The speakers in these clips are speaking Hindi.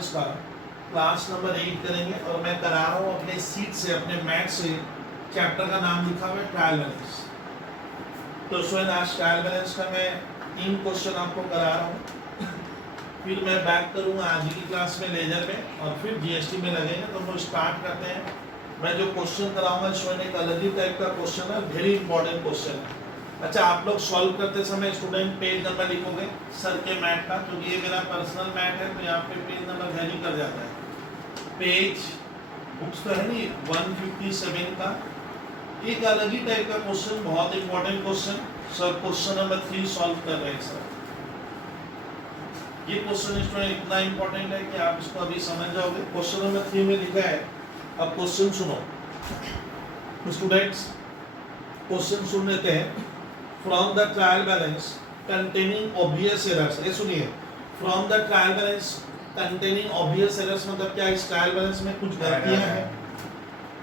बैलेंस का क्लास नंबर 8 करेंगे और मैं करा रहा हूँ अपने सीट से, अपने मैथ से। चैप्टर का नाम लिखा हुआ है ट्रायल बैलेंस। तो स्टूडेंट आज ट्रायल बैलेंस का मैं 3 क्वेश्चन आपको करा रहा हूँ, फिर मैं बैक करूँगा आज की क्लास में लेजर में और फिर जीएसटी में लगेंगे। तो हम लोग स्टार्ट करते हैं। मैं जो क्वेश्चन कराऊंगा स्टूडेंट एक अलग ही टाइप का क्वेश्चन है, वेरी इंपॉर्टेंट क्वेश्चन है। अच्छा, आप लोग सॉल्व करते समय स्टूडेंट पेज नंबर लिखोगे सर के मैथ का, क्योंकि ये मेरा पर्सनल मैथ है तो यहाँ पे पेज नंबर वैल्यू कर जाता है। पेज बुक्स तो है नहीं 157 का एक अलग ही टाइप का क्वेश्चन, बहुत important question. Sir question number 3 solve कर रहे हैं सर। ये क्वेश्चन स्टूडेंट इतना इंपॉर्टेंट है कि आप इसको अभी समझ जाओगे। क्वेश्चन नंबर 3 में लिखा है, अब क्वेश्चन सुनो स्टूडेंट्स, क्वेश्चन सुन लेते हैं। From the trial balance containing obvious errors, ये सुनिए, from the trial balance containing obvious errors मतलब क्या, इस ट्रायल बैलेंस में कुछ गलतियां हैं।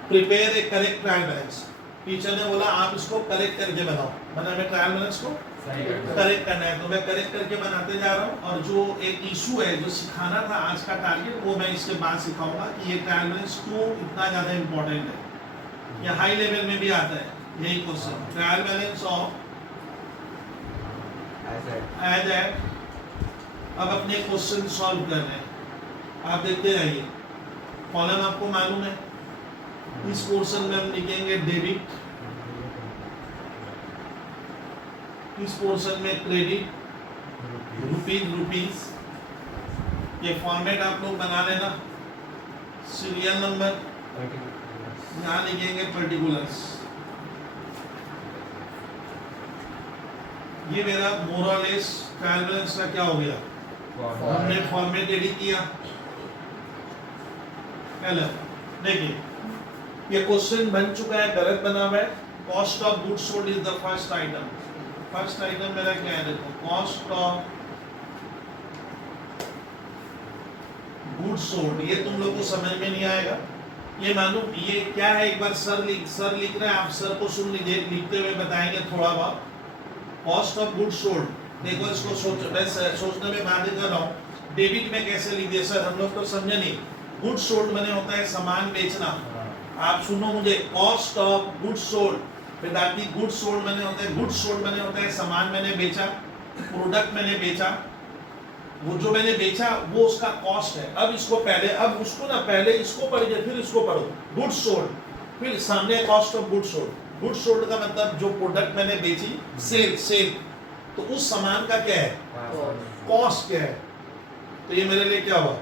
Prepare A correct trial balance, teacher ने बोला आप इसको करेक्ट करके बनाओ, मतलब हमें ट्रायल बैलेंस को करेक्ट करना है, तो मैं करेक्ट करके बनाते जा रहा हूँ। और जो एक इशू है जो सिखाना था आज का टारगेट, वो मैं इसके बाद सिखाऊंगा कि ये ट्रायल बैलेंस क्यों इतना ज़्यादा इंपॉर्टेंट है। या हाई लेवल में भी आता है यही question, trial balance of as at. अब अपने क्वेश्चन सॉल्व कर रहे हैं, आप देखते रहिए। कॉलम आपको मालूम है, इस पोर्शन में हम लिखेंगे डेबिट, इस पोर्शन में क्रेडिट, रुपीज। ये फॉर्मेट आप लोग बना लेना। सीरियल नंबर यहाँ लिखेंगे पर्टिकुलर्स। ये मेरा मोर और लेस ट्रायल बैलेंस का क्या हो गया, हमने फॉर्मेट रेडी किया। देखिए ये क्वेश्चन बन चुका है, गलत बना हुआ है। Cost of goods sold is the first item. First item मेरा क्या है, देखो, कॉस्ट ऑफ गुड्स सोल्ड। ये तुम लोग को समझ में नहीं आएगा, ये मालूम ये क्या है, एक बार सर लिख रहे हैं, आप सर को सुन लीजिए, लिखते हुए बताएंगे थोड़ा बहुत। कॉस्ट ऑफ गुड्स सोल्ड, देखो इसको सोचने में बात कर रहा हूँ। डेबिट में कैसे लिखिए सर, हम लोग तो समझे नहीं। गुड्स सोल्ड मैंने होता है सामान बेचना। आप सुनो मुझे, cost of goods sold, without goods sold मैंने होता है, गुड्स सोल्ड मैंने होता है सामान मैंने बेचा, प्रोडक्ट मैंने बेचा, वो जो मैंने बेचा वो उसका कॉस्ट है। अब इसको पहले, अब उसको ना पहले इसको पढ़िए फिर इसको पढ़ो। गुड्स सोल्ड, फिर सामने cost of goods sold. Goods sold का मतलब जो प्रोडक्ट मैंने बेची, सेल, तो उस सामान का क्या है, कॉस्ट क्या है। तो ये मेरे लिए क्या हुआ,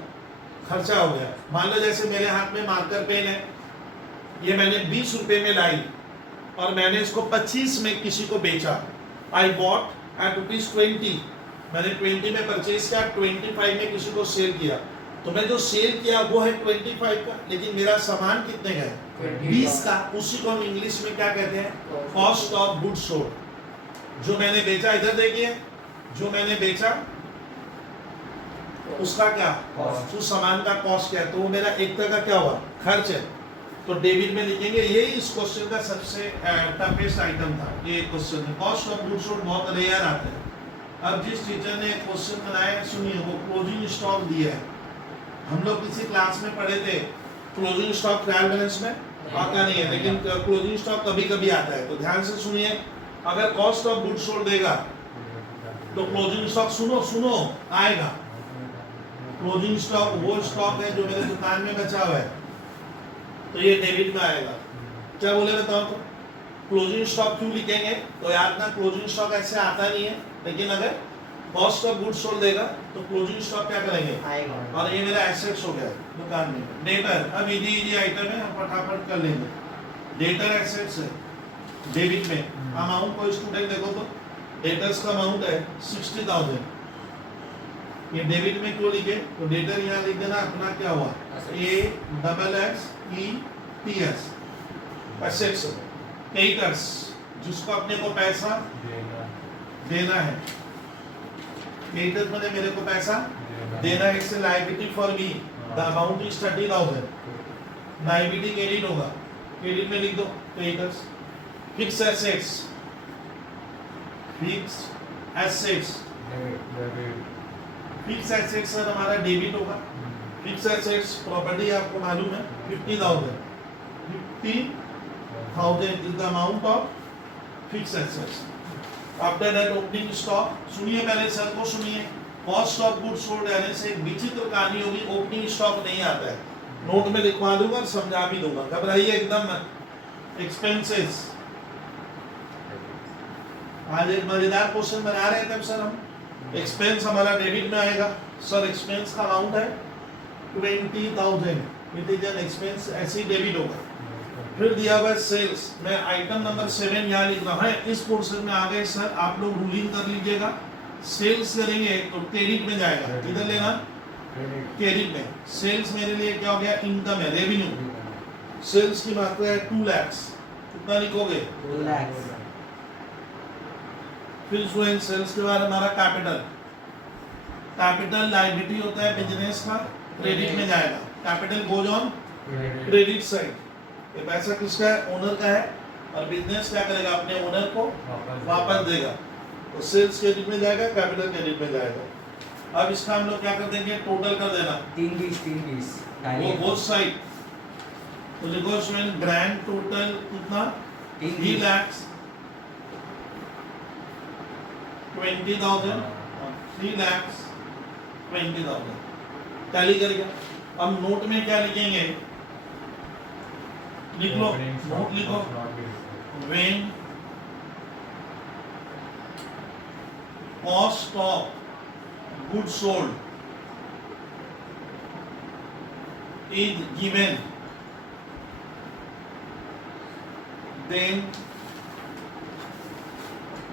खर्चा हो गया। मान लो जैसे मेरे हाथ में मार्कर पेन है, ये मैंने 20 रुपए में लाई और मैंने इसको 25 में किसी को बेचा। आई बॉट एट ₹20, मैंने 20 में परचेज किया, 25 में किसी को सेल किया। तो मैं जो सेल किया वो है 25 का, लेकिन मेरा सामान कितने का है, 20 का। उसी को हम इंग्लिश में क्या कहते हैं, कॉस्ट ऑफ गुड्स सोल्ड। जो मैंने बेचा, इधर देखिए, जो मैंने बेचा उसका क्या, उस सामान का कॉस्ट क्या है, तो वो मेरा एक तरह का क्या हुआ, खर्च है। तो डेबिट में लिखेंगे। यही इस क्वेश्चन का सबसे टफेस्ट आइटम था, ये क्वेश्चन है। कॉस्ट ऑफ गुड्स सोल्ड बहुत रेयर आता है। अब जिस टीचर ने क्वेश्चन बनाया, सुनिए, वो क्लोजिंग स्टॉक दिया है। हम लोग किसी क्लास में पढ़े थे, क्लोजिंग स्टॉक ट्रायल बैलेंस में आता नहीं है, लेकिन क्लोजिंग स्टॉक कभी कभी आता है। तो ध्यान से सुनिए, अगर कॉस्ट ऑफ गुड्स सोल्ड देगा तो क्लोजिंग स्टॉक सुनो आएगा। क्लोजिंग स्टॉक वो स्टॉक है जो मेरे दुकान में बचा हुआ है, तो ये डेबिट में आएगा। क्या बोले बताओ, तो क्लोजिंग स्टॉक क्यों लिखेंगे, तो याद ना, क्लोजिंग स्टॉक ऐसे आता नहीं है, लेकिन अगर कॉस्ट ऑफ गुड्स सोल्ड देगा तो क्लोजिंग स्टॉक क्या करेंगे आएगा। और ये मेरा एसेट्स हो गया दुकान में। डेटर, अब इजी आइटम है, हम फटाफट कर लेंगे। डेटर एसेट्स है डेबिट में। अमाउंट को स्टूडेंट देखो तो डेटर्स का अमाउंट है 60,000। ये डेबिट में क्यों लिखे, तो डेटर यहाँ लिख देना अपना क्या हुआ, ASSETS, एसेट्स। क्रेडिटर्स, जिसको अपने को पैसा देना है, क्रेडिटर्स मैंने मेरे को पैसा देना है। इससे liability for me, the amount is 30,000, liability credit होगा, क्रेडिट में लिख दो creditors. Fix assets, fix assets, fix assets sir हमारा डेबिट होगा। फिक्स एसेट्स प्रॉपर्टी आपको मालूम है 50,000 is the amount of fix assets. After that opening stock, सुनिए पहले सर को सुनिए। कॉस्ट ऑफ गुड्स सोल्ड आने से एक विचित्र कहानी होगी, ओपनिंग स्टॉक नहीं आता है, नोट में लिखवा दूंगा और समझा भी दूंगा, घबराइए एकदम मत। एक्सपेंसेस, आज एक मजेदार क्वेश्चन बना रहे थे सर हम। एक्सपेंस हमारा डेबिट में आएगा सर, एक्सपेंस का अमाउंट है 20,000, इट इज एन एक्सपेंस, ऐसे ही डेबिट होगा। फिर दिया हुआ सेल्स, मैं आइटम नंबर 7 यहाँ लिख रहा है, इस पोर्शन में आ गए सर, आप लोग रूलिंग कर लीजिएगा। सेल्स करेंगे तो क्रेडिट में जाएगा, इधर लेना क्रेडिट में। सेल्स मेरे लिए क्या हो गया, इनकम है, रेवेन्यू। सेल्स की मात्रा है 2 लाख, कितना लिखोगे 2 लाख। फिर स्टूडेंट सेल्स के बाद हमारा कैपिटल, कैपिटल लायबिलिटी होता है बिजनेस का, क्रेडिट में जाएगा। Capital goes on credit side, ये पैसा किसका है, ओनर का है, और बिजनेस क्या करेगा, अपने ओनर को वापस देगा। तो सेल्स क्रेडिट में जाएगा, कैपिटल क्रेडिट में जाएगा। अब इसका हम लोग क्या कर देंगे, टोटल कर देना 320 वो बोथ साइड। तो लिखो स्टूडेंट ग्रैंड टोटल कितना 3 लाख 20,000, 3 लाख 20,000 टैली कर गया। अब नोट में क्या लिखेंगे, लिख लो, नोट लिखो, when cost of goods sold is given, then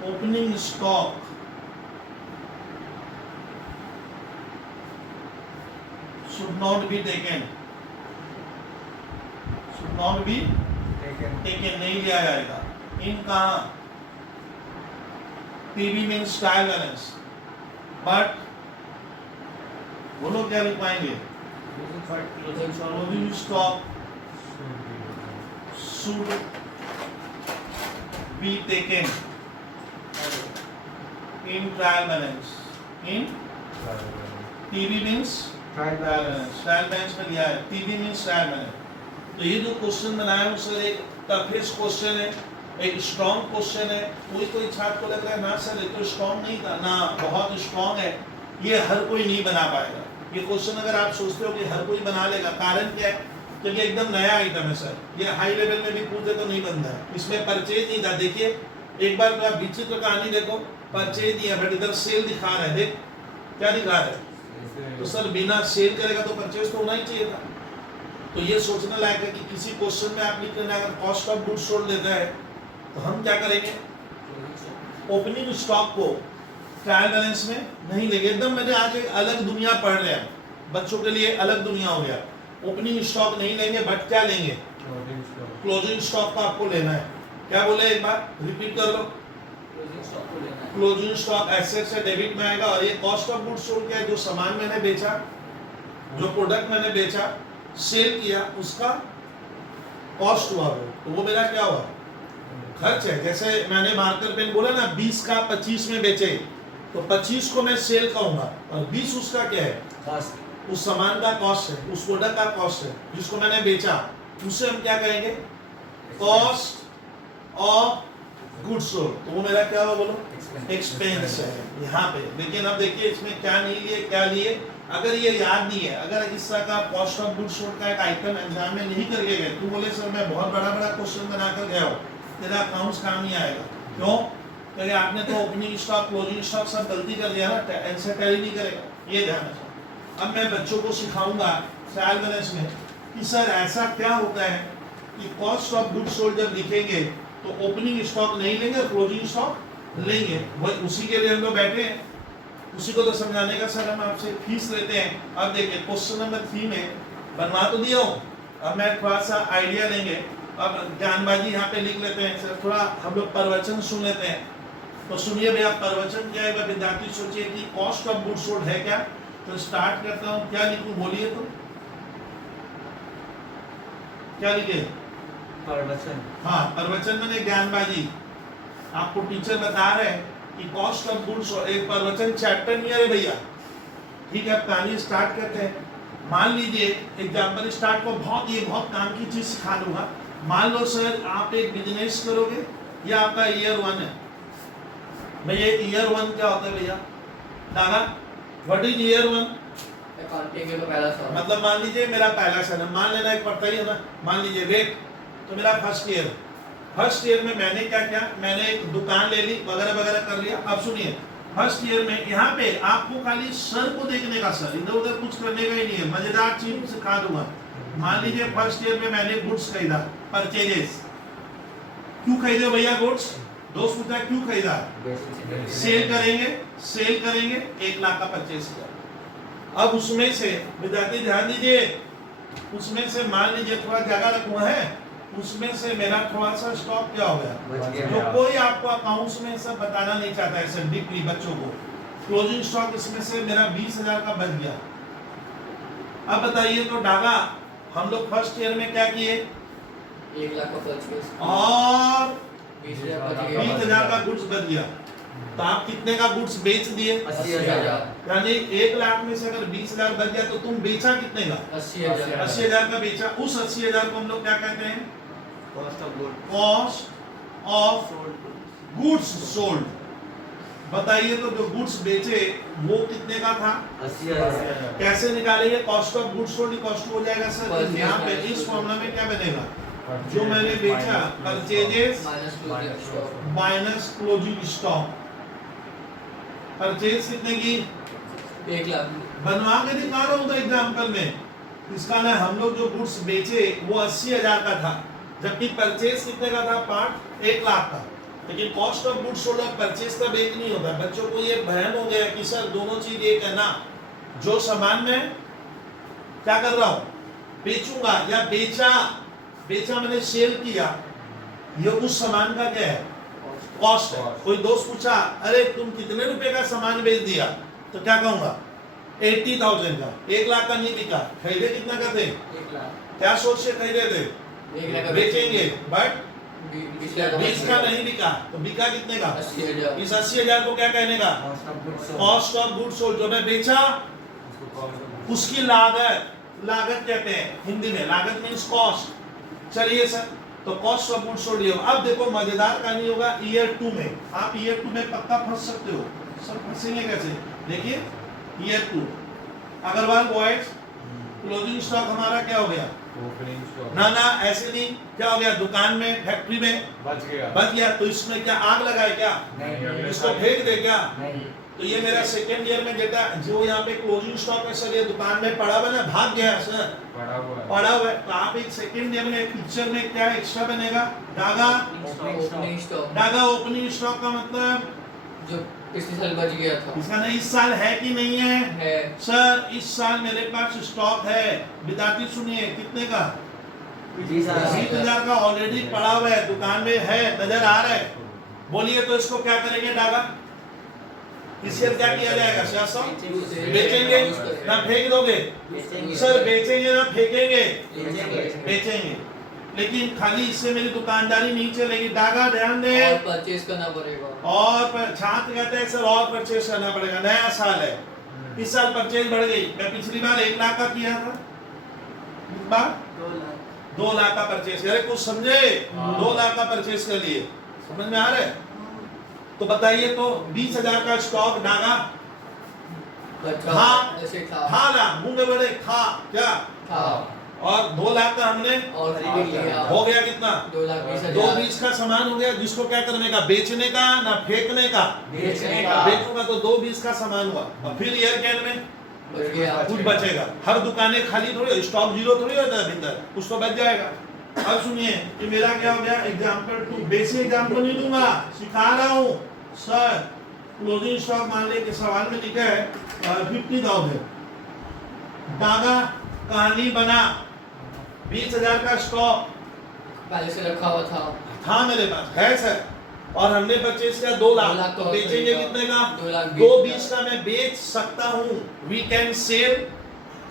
opening stock should not be taken, नहीं लिया जाएगा। इन कहा PV means trial balance, but वो लोग क्या लिखवाएंगे, closing stock should be taken in trial balance, in PV means trial balance में लिया है, PV means ट्रायल बैलेंस। तो ये जो क्वेश्चन बनाया हूँ सर, एक टफेस्ट क्वेश्चन है, एक स्ट्रॉन्ग क्वेश्चन है। कोई छात्र को लग रहा है ना सर ये तो स्ट्रॉन्ग नहीं था, ना बहुत स्ट्रॉन्ग है, ये हर कोई नहीं बना पाएगा। ये क्वेश्चन अगर आप सोचते हो कि हर कोई बना लेगा, कारण क्या है, क्योंकि एकदम नया आइटम है सर, ये हाई लेवल में भी पूछे तो नहीं बनता है। इसमें परचेज नहीं था, देखिए एक बार तो आप विचित्र कहानी देखो, परचेज नहीं है बट इधर सेल दिखा रहा है, देख क्या दिखा रहा है, तो सर बिना सेल करेगा तो परचेज तो होना ही चाहिए था। तो ये सोचने लायक है कि किसी क्वेश्चन में आप लिख लेना, अगर कॉस्ट ऑफ गुड्स सोल्ड देता है तो हम क्या करेंगे, ओपनिंग स्टॉक को ट्रायल बैलेंस में नहीं लेंगे। एकदम मैंने आज एक अलग दुनिया पढ़ रहे हैं, बच्चों के लिए अलग दुनिया हो गया। ओपनिंग स्टॉक नहीं लेंगे बट क्या लेंगे, क्लोजिंग स्टॉक का आपको लेना है। क्या बोले, एक बार रिपीट कर लो, क्लोजिंग स्टॉक एसेट से डेबिट में आएगा, और ये कॉस्ट ऑफ गुड्स सोल्ड क्या है, जो सामान मैंने बेचा, जो प्रोडक्ट मैंने बेचा, सेल किया, उसका कॉस्ट हुआ तो वो मेरा क्या हुआ, खर्च है। जैसे मैंने मार्कर पेन बोला ना 20 का 25 में बेचे, तो 25 को मैं सेल कहूंगा और 20 उसका क्या है, कॉस्ट, उस सामान का कॉस्ट है, उस प्रोडक्ट का कॉस्ट है जिसको मैंने बेचा, उसे हम क्या कहेंगे, कॉस्ट ऑफ गुड्स सोल्ड। तो वो मेरा क्या हुआ बोलो, एक्सपेंस है यहाँ पे। लेकिन अब देखिए इसमें क्या नहीं लिए, क्या लिए, अगर ये याद नहीं है, अगर इस तरह का कॉस्ट ऑफ गुड्स सोल्ड का एक आइटम एग्जाम में नहीं करके गए, तू बोले सर मैं बहुत बड़ा बड़ा क्वेश्चन बनाकर गया हूँ, तेरा अकाउंट्स काम नहीं आएगा। क्यों, क्योंकि आपने तो ओपनिंग स्टॉक क्लोजिंग स्टॉक सब गलती कर दिया ना, ऐसे टैली नहीं करेगा, ये ध्यान रखो। अब मैं बच्चों को सिखाऊंगा ट्रायल बैलेंस में कि सर ऐसा क्या होता है कि कॉस्ट ऑफ गुड्स सोल्ड जब लिखेंगे तो ओपनिंग स्टॉक नहीं लेंगे और क्लोजिंग स्टॉक लेंगे। वही उसी के लिए हम लोग बैठे हैं, उसी को तो समझाने का सर हम आपसे फीस लेते हैं। अब देखिए क्वेश्चन नंबर 3 में बनवा तो दिया हूँ, अब मैं थोड़ा सा आइडिया लेंगे, अब ज्ञानबाजी यहाँ पे लिख लेते हैं सर, थोड़ा हम लोग प्रवचन सुन लेते हैं। तो सुनिए भैया, प्रवचन क्या है, विद्यार्थी सोचिए कि कॉस्ट ऑफ गुड्स सोल्ड है क्या। तो स्टार्ट करता हूँ, क्या लिखूं बोलिए, तो क्या लिखे, प्रवचन। हाँ प्रवचन मैंने ज्ञानबाजी, आपको टीचर बता रहे हैं कि कॉस्ट ऑफ गुड्स, एक प्रवचन चैप्टर नहीं है भैया, ठीक है। अब कहानी स्टार्ट करते हैं। मान लीजिए एग्जाम्पल स्टार्ट को बहुत काम की चीज सिखा दूंगा। मान लो सर आप एक बिजनेस करोगे, ये आपका ईयर 1 है भैया। ईयर 1 क्या होता है भैया? दादा व्हाट इज ईयर 1? अकाउंटिंग का पहला साल। मतलब मान लीजिए मेरा पहला साल है, मान लेना एक पड़ता ही है ना, मान लीजिए वेट, तो मेरा फर्स्ट ईयर। फर्स्ट ईयर में मैंने क्या किया, मैंने एक दुकान ले ली वगैरह वगैरह कर लिया। अब सुनिए, फर्स्ट ईयर में यहाँ पे आपको खाली सर को देखने का, सर इधर उधर कुछ करने का ही नहीं है, मजेदार चीज सिखा दूंगा। मान लीजिए फर्स्ट ईयर में मैंने गुड्स खरीदा, परचेजेस। क्यों खरीदे भैया गुड्स? दोस्त पूछा क्यों खरीदा? सेल करेंगे, सेल करेंगे, 1 लाख का परचेज किया। अब उसमें से विद्यार्थी ध्यान दीजिए, उसमें से मान लीजिए थोड़ा जगह रखा है, उसमें से मेरा थोड़ा सा स्टॉक क्या हो गया, जो कोई आपको अकाउंट्स में सब बताना नहीं चाहता है, सब डीपली बच्चों को। क्लोजिंग स्टॉक इसमें से मेरा 20,000 का बच गया। अब बताइए तो डागा, हम लोग फर्स्ट ईयर में क्या किए? 1 लाख का परचेज और 20,000 का गुड्स बच गया। तो आप कितने का गुड्स बेच दिए? 80,000। यानी 1 लाख में से अगर 20,000 बच गया तो तुम बेचा कितने का? 80,000। 80,000 का बेचा। उस 80,000 को हम लोग क्या कहते हैं? Cost of good. Cost of goods sold. बताइए तो जो गुड्स बेचे वो कितने का था? 80,000। कैसे निकालेंगे? Cost of goods sold cost हो जाएगा सर। Purchase यहाँ पे minus इस फॉर्मूला में क्या बनेगा? Purchase जो मैंने बेचा minus purchases minus closing stock. Minus closing stock. Purchase कितने की? 1 लाख। बनवा के दिखा रहा हूँ तो एग्जाम्पल में। इसका ना हम लोग जो गुड्स बेचे वो 80,000 का था, जबकि परचेज कितने का था? पार्ट 1 लाख का। लेकिन कॉस्ट ऑफ गुड्स सोल्ड और परचेज तब एक नहीं होता। बच्चों को ये भ्रम हो गया कि सर दोनों चीज एक है ना। जो सामान में क्या कर रहा हूँ, बेचूंगा या बेचा, बेचा मैंने सेल किया, ये उस सामान का क्या है? कॉस्ट है। कोई दोस्त पूछा अरे तुम कितने रुपए का सामान बेच दिया, तो क्या कहूंगा? 80,000 का। 1 लाख का नहीं बिका। खरीदे कितना का थे? 1 लाख। क्या सोच से खरीदे थे? 1 लाख का बेचेंगे, बट 20 का नहीं बिका। तो बिका कितने का? 80,000। इस 80,000 को क्या कहने का? Cost of good sold. Cost of goods sold. जो मैं बेचा उसकी लागत, लागत कहते हैं हिंदी में। लागत मींस कॉस्ट। चलिए सर, तो कॉस्ट ऑफ गुड्स सोल्ड। अब देखो मजेदार कहानी होगा ईयर 2 में। आप ईयर 2 में पक्का फंस सकते हो। सर फंसेंगे कैसे? देखिए year 2 Agarwal boys, closing stock हमारा क्या हो गया? Opening stock. ना ना ऐसे नहीं, क्या हो गया? दुकान में, फैक्ट्री में बच गया। बच गया। तो इसमें क्या आग लगाए क्या? नहीं। इसको फेंक दे क्या? नहीं। तो ये मेरा सेकेंड ईयर में डेटा जो यहाँ पे क्लोजिंग स्टॉक है सर, ये दुकान में पड़ा हुआ ना, भाग गया सर, पड़ा हुआ है। पड़ा हुआ है। तो आप एक सेकेंड ईयर में पिक्चर में क्या एक्स्ट्रा बनेगा? Daga. Opening stock Daga opening stock का मतलब जो पिछले साल बच गया था। इसका ना इस साल है कि नहीं है? है। सर इस साल मेरे पास स्टॉक है। विद्यार्थी सुनिए, कितने का? 20,000 का ऑलरेडी पड़ा हुआ है, दुकान में है, नजर आ रहा है। बोलिए तो इसको क्या करेंगे? डागा इस ईयर क्या किया जाएगा? बेचेंगे ना फेंक दोगे? सर बेचेंगे ना फेंकेंगे? बेचेंगे। लेकिन खाली इससे मेरी दुकानदारी नहीं चलेगी। डागा ध्यान दे। और परचेज करना पड़ेगा। और छात्र कहते हैं सर और परचेज करना पड़ेगा, नया साल है, इस साल परचेज बढ़ गई। मैं पिछली बार 1 लाख का किया था, इस बार 2 लाख का परचेज। अरे कुछ समझे? 2 लाख का परचेज कर लिए। समझ में आ रहा है? तो बताइए तो 20,000 का स्टॉक डागा बचा जैसे था। खा ला, मुंह में बड़े खा क्या? था। और 2 लाख का हमने और खरीद लिया। हो गया कितना? 2,20,000। 2,20 का सामान हो गया, जिसको क्या करने का? बेचने का ना फेंकने का? बेचने का। बेचूंगा तो 2,20 का सामान हुआ। और फिर ईयर के एंड में बच गया। कुछ बचेगा। हर दुकानें खाली थोड़ी, स्टॉक जीरो थोड़ी होता है भीतर, कुछ तो बच जाएगा। अब सुनिए कि मेरा क्या हो गया? एग्जाम्पल 2। बेसिक एग्जाम्पल नहीं दूंगा, सिखा रहा हूँ सर। क्लोजिंग स्टॉक मान ले कि सवाल में लिखा है 50,000। डागा कहानी बना, 20,000 का स्टॉक पहले से रखा हुआ था मेरे पास है सर, और हमने परचेज किया 2 लाख। 2 लाख तो का बेचेंगे कितने का? 2,20,000। 2,20 का मैं बेच सकता हूँ। We can sell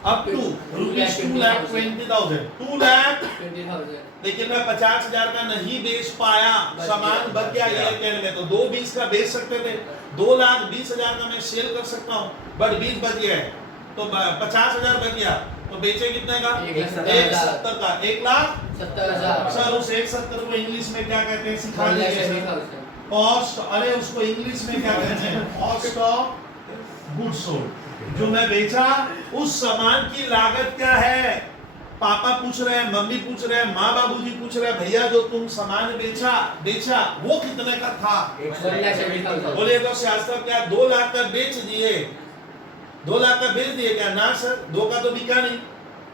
up to rupees 2,20,000। 20,000। लेकिन मैं 50,000 का नहीं बेच पाया, सामान बच गया ईयर के एंड में। तो 2,20 का बेच सकते थे, 2,20,000 का मैं सेल कर सकता हूँ, बट 20 बच गया है तो 50,000 बच गया। तो बेचे कितने का? 1,70,000 का। 1,70,000। 70,000 सर उस 1,70 को इंग्लिश में क्या कहते हैं सिखा 1,70,000 दीजिए। कॉस्ट, अरे उसको इंग्लिश में क्या कहते हैं? Cost of goods sold. जो मैं बेचा उस सामान की लागत क्या है? पापा पूछ रहे हैं, मम्मी पूछ रहे हैं, माँ बाबूजी पूछ रहे हैं, भैया जो तुम सामान बेचा वो कितने का था? 1,70,000 बोले तो शास्त्र क्या 2 लाख का बेच दिए? 2 लाख का बेच दिए क्या? ना सर, 2 का तो बिका नहीं।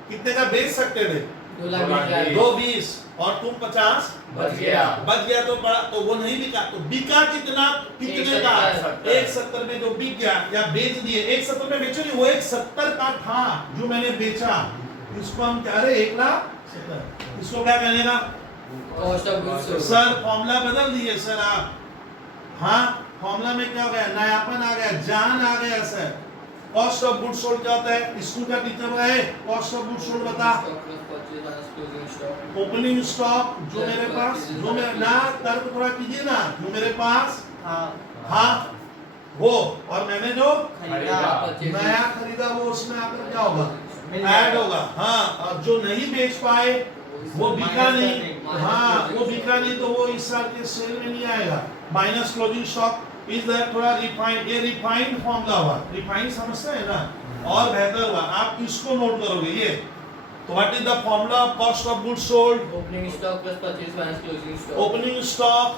कितने का बेच सकते थे? 2,20,000 2,20 और तुम 50 बच गया। बच गया तो बड़ा, तो वो नहीं बिका। तो बिका कितना? कितने का? 1,70 में जो बिक गया या बेच दिए। 1,70 में बेचो नहीं, वो 1,70 का था जो मैंने बेचा। इसको हम क्या, अरे 1,70,000, इसको क्या कहने का? Cost of goods sold. Sir formula बदल दिए सर आप। हाँ, फॉर्मूला में क्या हो गया? नयापन आ गया, जान आ गया sir. Cost of goods sold क्या होता है? स्कूल का टीचर है, कॉस्ट ऑफ गुड्स सोल्ड बता। ओपनिंग स्टॉक जो मेरे पास, जो मैं ना तर्क थोड़ा कीजिए ना, जो मेरे पास हाँ वो, और मैंने जो नया खरीदा वो उसमें आकर क्या होगा? ऐड होगा। हाँ, और जो नहीं बेच पाए वो बिका नहीं, हाँ वो बिका नहीं तो वो इस साल के सेल में नहीं आएगा। Minus closing stock is that थोड़ा रिफाइंड, ये रिफाइंड फॉर्मूला हुआ। रिफाइंड समझते हैं ना, और बेहतर हुआ। आप इसको नोट करोगे ये। तो what is the formula of cost of goods sold? Opening stock plus purchase minus closing stock. Opening stock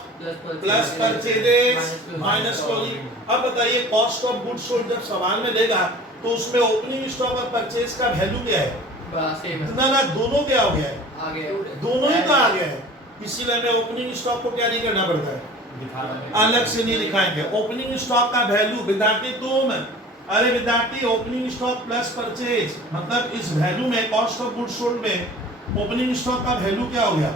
plus purchases minus closing. अब बताइए कॉस्ट ऑफ गुड्स सोल्ड जब सवाल में देगा तो उसमें ओपनिंग स्टॉक और परचेज का वैल्यू क्या है? ना दोनों क्या हो गया है? आगे दोनों ही तो आ गया है। इसीलिए हमें ओपनिंग स्टॉक को क्या नहीं करना पड़ता है? अलग से नहीं दिखाएंगे। ओपनिंग स्टॉक का वैल्यू, विद्यार्थी तुम, अरे विद्यार्थी ओपनिंग स्टॉक प्लस परचेज, मतलब इस वैल्यू में कॉस्ट ऑफ गुड्स सोल्ड में ओपनिंग स्टॉक का वैल्यू क्या हो गया?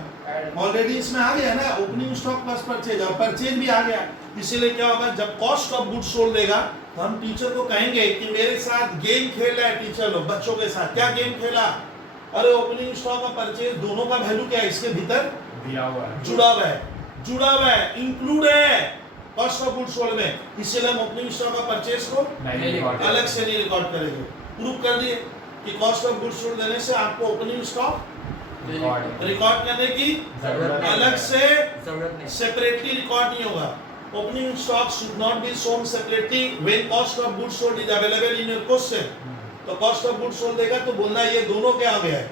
ऑलरेडी इसमें आ गया ना, ओपनिंग स्टॉक प्लस परचेज, और परचेज भी आ गया। इसीलिए क्या होगा, जब कॉस्ट ऑफ गुड्स सोल्ड देगा तो हम टीचर को कहेंगे कि मेरे साथ गेम खेल रहा है टीचर लोग बच्चों के साथ। क्या गेम खेला? अरे ओपनिंग स्टॉक और परचेज दोनों का वैल्यू क्या है? इसके भीतर दिया हुआ है, जुड़ा हुआ है, इंक्लूड है कॉस्ट ऑफ गुड्स सोल्ड में। इसीलिए हम ओपनिंग स्टॉक और परचेज को अलग से नहीं रिकॉर्ड करेंगे। प्रूव कर दिए कि कॉस्ट ऑफ गुड्स सोल्ड देने से आपको ओपनिंग स्टॉक रिकॉर्ड करने की अलग से सेपरेटली रिकॉर्ड नहीं होगा। Opening stock should not be shown separately when cost of goods sold is available in your question. तो कॉस्ट ऑफ गुड्स सोल्ड देगा तो बोलना ये दोनों क्या हो गया है?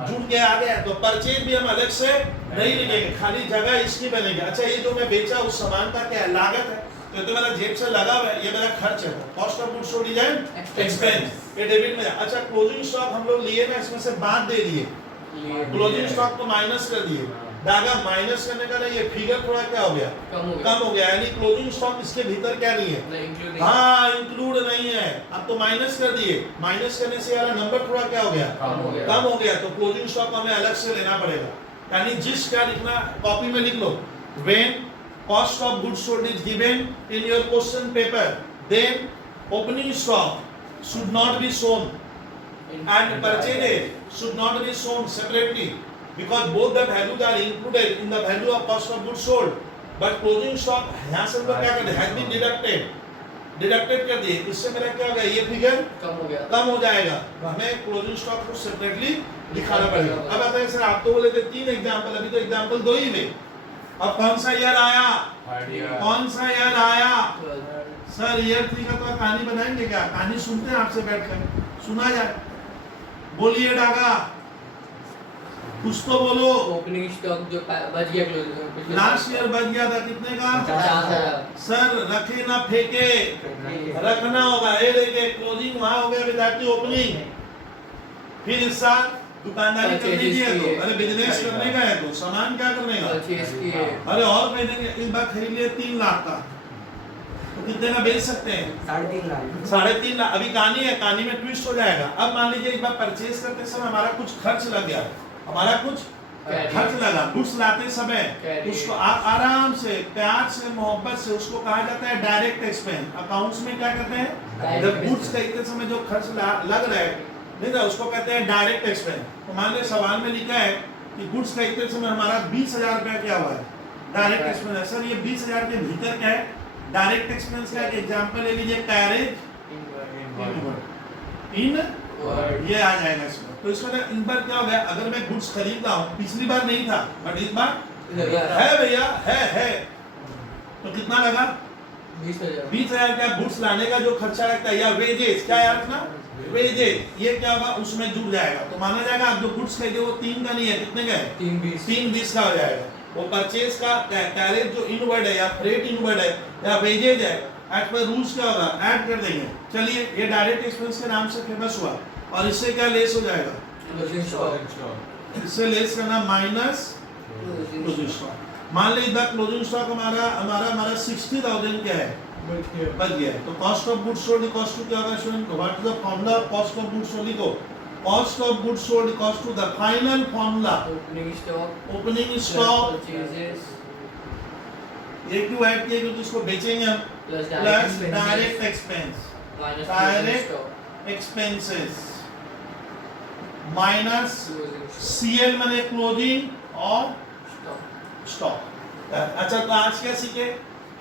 जुड़ के आ गया। तो परचेज भी हम अलग से नहीं लिखेंगे, खाली जगह इसकी बनेगी। अच्छा, ये जो मैं बेचा उस सामान का क्या लागत है? तो मेरा जेब से लगा हुआ है, ये मेरा खर्च है। Cost of goods sold is an expense, ये डेबिट में। अच्छा, क्लोजिंग स्टॉक हम लोग लिए ना, इसमें से बात दे दिए, क्लोजिंग स्टॉक को माइनस कर दिए। दागा माइनस करने का नहीं, ये फिगर थोड़ा क्या हो गया? कम हो गया। यानी क्लोजिंग स्टॉक इसके भीतर क्या नहीं है? हाँ, इंक्लूड नहीं है। अब तो माइनस कर दिए, माइनस करने से यार नंबर थोड़ा क्या हो गया? कम हो गया। तो क्लोजिंग स्टॉक हमें अलग से लेना पड़ेगा। यानी जिस क्या लिखना, कॉपी में लिख लो, when cost of goods sold is given in your question paper, then opening stock should not be shown and purchase should not be shown separately because both the values are included in the value of cost of goods sold. But closing stock यहाँ से हम लोग क्या करते हैं? has been deducted कर दिए। इससे मेरा क्या होगा? ये फिगर कम हो जाएगा। हमें क्लोजिंग स्टॉक को सेपरेटली दिखाना पड़ेगा। अब आता है सर, आप तो बोले थे 3 एग्जाम्पल, अभी तो एग्जाम्पल 2 ही में। अब कौन सा ईयर आया? कौन सा ईयर आया? सर ईयर 3 का तो कहानी बनाएंगे क्या? कहानी सुनते हैं आपसे बैठकर, सुना जाए। बोलिए डागा, कुछ तो बोलो। ओपनिंग स्टॉक जो बच गया क्लोजिंग लास्ट ईयर बच गया था कितने का? 50,000। सर रखे ना फेंके, रखना होगा। ये देखिए क्लोजिंग वहां हो गया विद्यार्थी, ओपनिंग। फिर इस साल दुकानदारी करने की है तो, अरे बिजनेस करने का है तो सामान क्या करने का? अरे और खरीदेंगे। इस बार खरीद लिए 3 लाख का, तो कितने का बेच सकते हैं? 3.5 लाख। अभी कहानी है, कहानी में ट्विस्ट हो जाएगा। अब मान लीजिए एक बार परचेज करते समय हमारा कुछ खर्च लग गया, हमारा कुछ खर्च लगा गुड्स लाते समय, उसको आप आराम से प्यार से मोहब्बत से उसको कहा जाता है डायरेक्ट एक्सपेंस। अकाउंट्स में क्या कहते हैं? जब गुड्स खरीदते समय जो खर्च लग रहा है नहीं था, उसको कहते हैं डायरेक्ट एक्सपेंस। तो मान लीजिए सवाल में लिखा है कि गुड्स खरीदते समय हमारा 20,000 रुपया क्या हुआ है? डायरेक्ट एक्सपेंस है। सर ये 20,000 के भीतर क्या है? डायरेक्ट एक्सपेंस का एक एग्जांपल ले लीजिए, कैरेज इन Word. ये आ जाएगा इसमें। तो इसमें ना इन बार क्या हो गया, अगर मैं गुड्स खरीद रहा हूँ, पिछली बार नहीं था बट इस बार है भैया, है। तो कितना लगा? 20,000 20,000 का गुड्स लाने का जो खर्चा लगता है, या वेजेस, क्या यार ना वेजेस, ये क्या होगा उसमें जुड़ जाएगा। तो माना जाएगा आप जो गुड्स खरीदे वो 3 का नहीं है, कितने का है? 320 320 का हो जाएगा। वो परचेज का कैरेज जो इनवर्ड है या फ्रेट इनवर्ड है या वेजेज है, एज पर रूल्स क्या होगा, ऐड कर देंगे। चलिए ये डायरेक्ट एक्सपेंस के नाम से फेमस हुआ, और इससे क्या लेस हो जाएगा? closing stock इससे लेस करना माइनस क्लोजिंग स्टॉक। मान लीजिए द क्लोजिंग स्टॉक हमारा 60,000 क्या है, बच गया है। तो cost of goods sold equals to क्या होगा student? What is the formula of cost of goods sold? लिखो, cost of goods sold equals to the final formula opening stock opening stock. purchases ये क्यों ऐड किया? क्योंकि इसको बेचेंगे हम, plus plus direct direct expense minus direct closing stock expenses minus closing stock CL माने क्लोजिंग और stock स्टॉक। अच्छा तो आज क्या सीखे?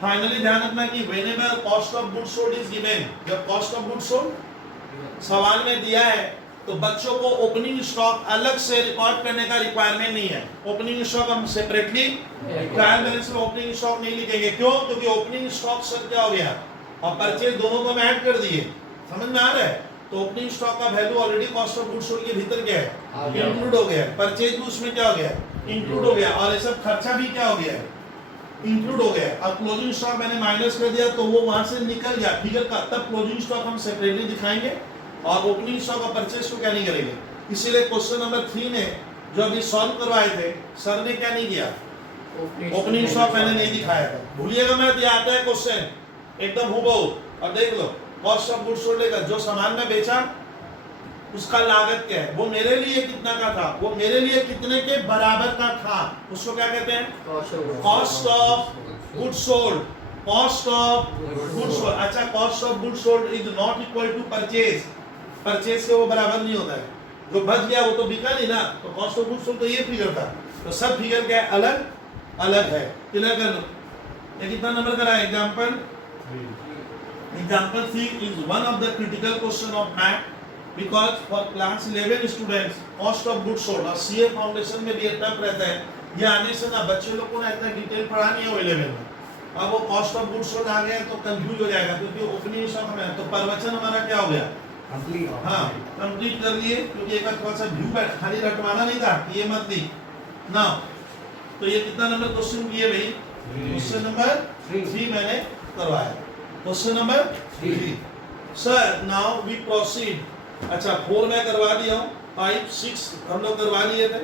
फाइनली ध्यान रखना कि whenever cost of goods sold is given, जब कॉस्ट ऑफ गुड्स सोल्ड सवाल में दिया है तो बच्चों को ओपनिंग स्टॉक अलग से रिकॉर्ड करने का रिक्वायरमेंट नहीं है। ओपनिंग स्टॉक हम सेपरेटली ट्रायल बैलेंस में ओपनिंग स्टॉक नहीं लिखेंगे। क्यों? क्योंकि ओपनिंग स्टॉक सर क्या हो गया, और परचेज दोनों को हम ऐड कर दिए। समझ में आ रहा है? तो ओपनिंग स्टॉक का value already cost of goods sold के भीतर क्या है, इंक्लूड हो गया है। परचेज भी उसमें क्या हो गया, इंक्लूड हो गया, और ये सब खर्चा भी क्या हो गया है, इंक्लूड हो गया। अब क्लोजिंग स्टॉक मैंने माइनस कर दिया तो वो वहां से निकल गया फिगर का। तब क्लोजिंग स्टॉक हम सेपरेटली दिखाएंगे और ओपनिंग स्टॉक और परचेज को क्या नहीं करेंगे। इसीलिए क्वेश्चन नंबर 3 में जो अभी सॉल्व करवाए थे सर ने क्या नहीं किया, ओपनिंग स्टॉक मैंने नहीं दिखाया था। भूलिएगा मत, ये आता है क्वेश्चन एकदम हूबहू। और देख low cost of goods sold लेकर जो सामान में बेचा उसका लागत क्या है, वो मेरे लिए कितना का था, वो मेरे लिए कितने के बराबर का था, उसको क्या कहते हैं, cost of goods sold. Cost of goods sold. अच्छा cost of goods sold is not equal to purchase, purchase के वो बराबर नहीं होता है। जो बच गया वो तो बिका नहीं ना, तो कॉस्ट ऑफ गुड्स सोल्ड तो ये फिगर था। तो सब फिगर क्या है, अलग अलग है। क्लियर कर लो। ये कितना नंबर का है example? Example 3 is one of the critical question of math because for class 11 students cost of goods sold और CA फाउंडेशन में भी टफ रहता है। ये आने से ना बच्चे लोग को ना इतना डिटेल पढ़ा नहीं है 11 में। अब वो कॉस्ट ऑफ गुड्स सोल्ड आ गया तो कंफ्यूज हो जाएगा, क्योंकि ओपनिंग स्टॉक में तो प्रवचन हमारा क्या हो गया, हाँ कंप्लीट कर लिए। क्योंकि एक थोड़ा सा व्यू बैठ खाली रटवाना नहीं था, ये मत ली ना। तो ये कितना नंबर क्वेश्चन किए भाई? क्वेश्चन नंबर 3 मैंने करवाया। Question number 3 sir now we proceed. अच्छा 4 मैं करवा दिया हूँ, 5 6 हम लोग करवा लिए थे।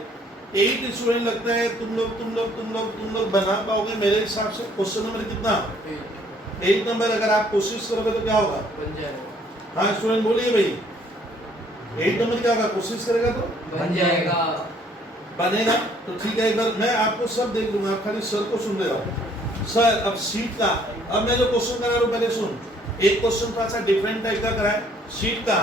8 स्टूडेंट लगता है तुम लोग बना पाओगे मेरे हिसाब से। क्वेश्चन नंबर कितना? 8 नंबर। अगर आप कोशिश करोगे तो क्या होगा, बन जाएगा। हाँ स्टूडेंट बोलिए भाई 8 नंबर क्या होगा, कोशिश करेगा तो बन जाएगा, बनेगा। तो ठीक है, एक बार मैं आपको सब देख लूंगा, आप खाली सर को सुन रहे हो। सर अब शीट का, अब मैं जो क्वेश्चन करा रहा हूँ पहले सुन। एक क्वेश्चन थोड़ा सा डिफरेंट टाइप का कराए शीट का,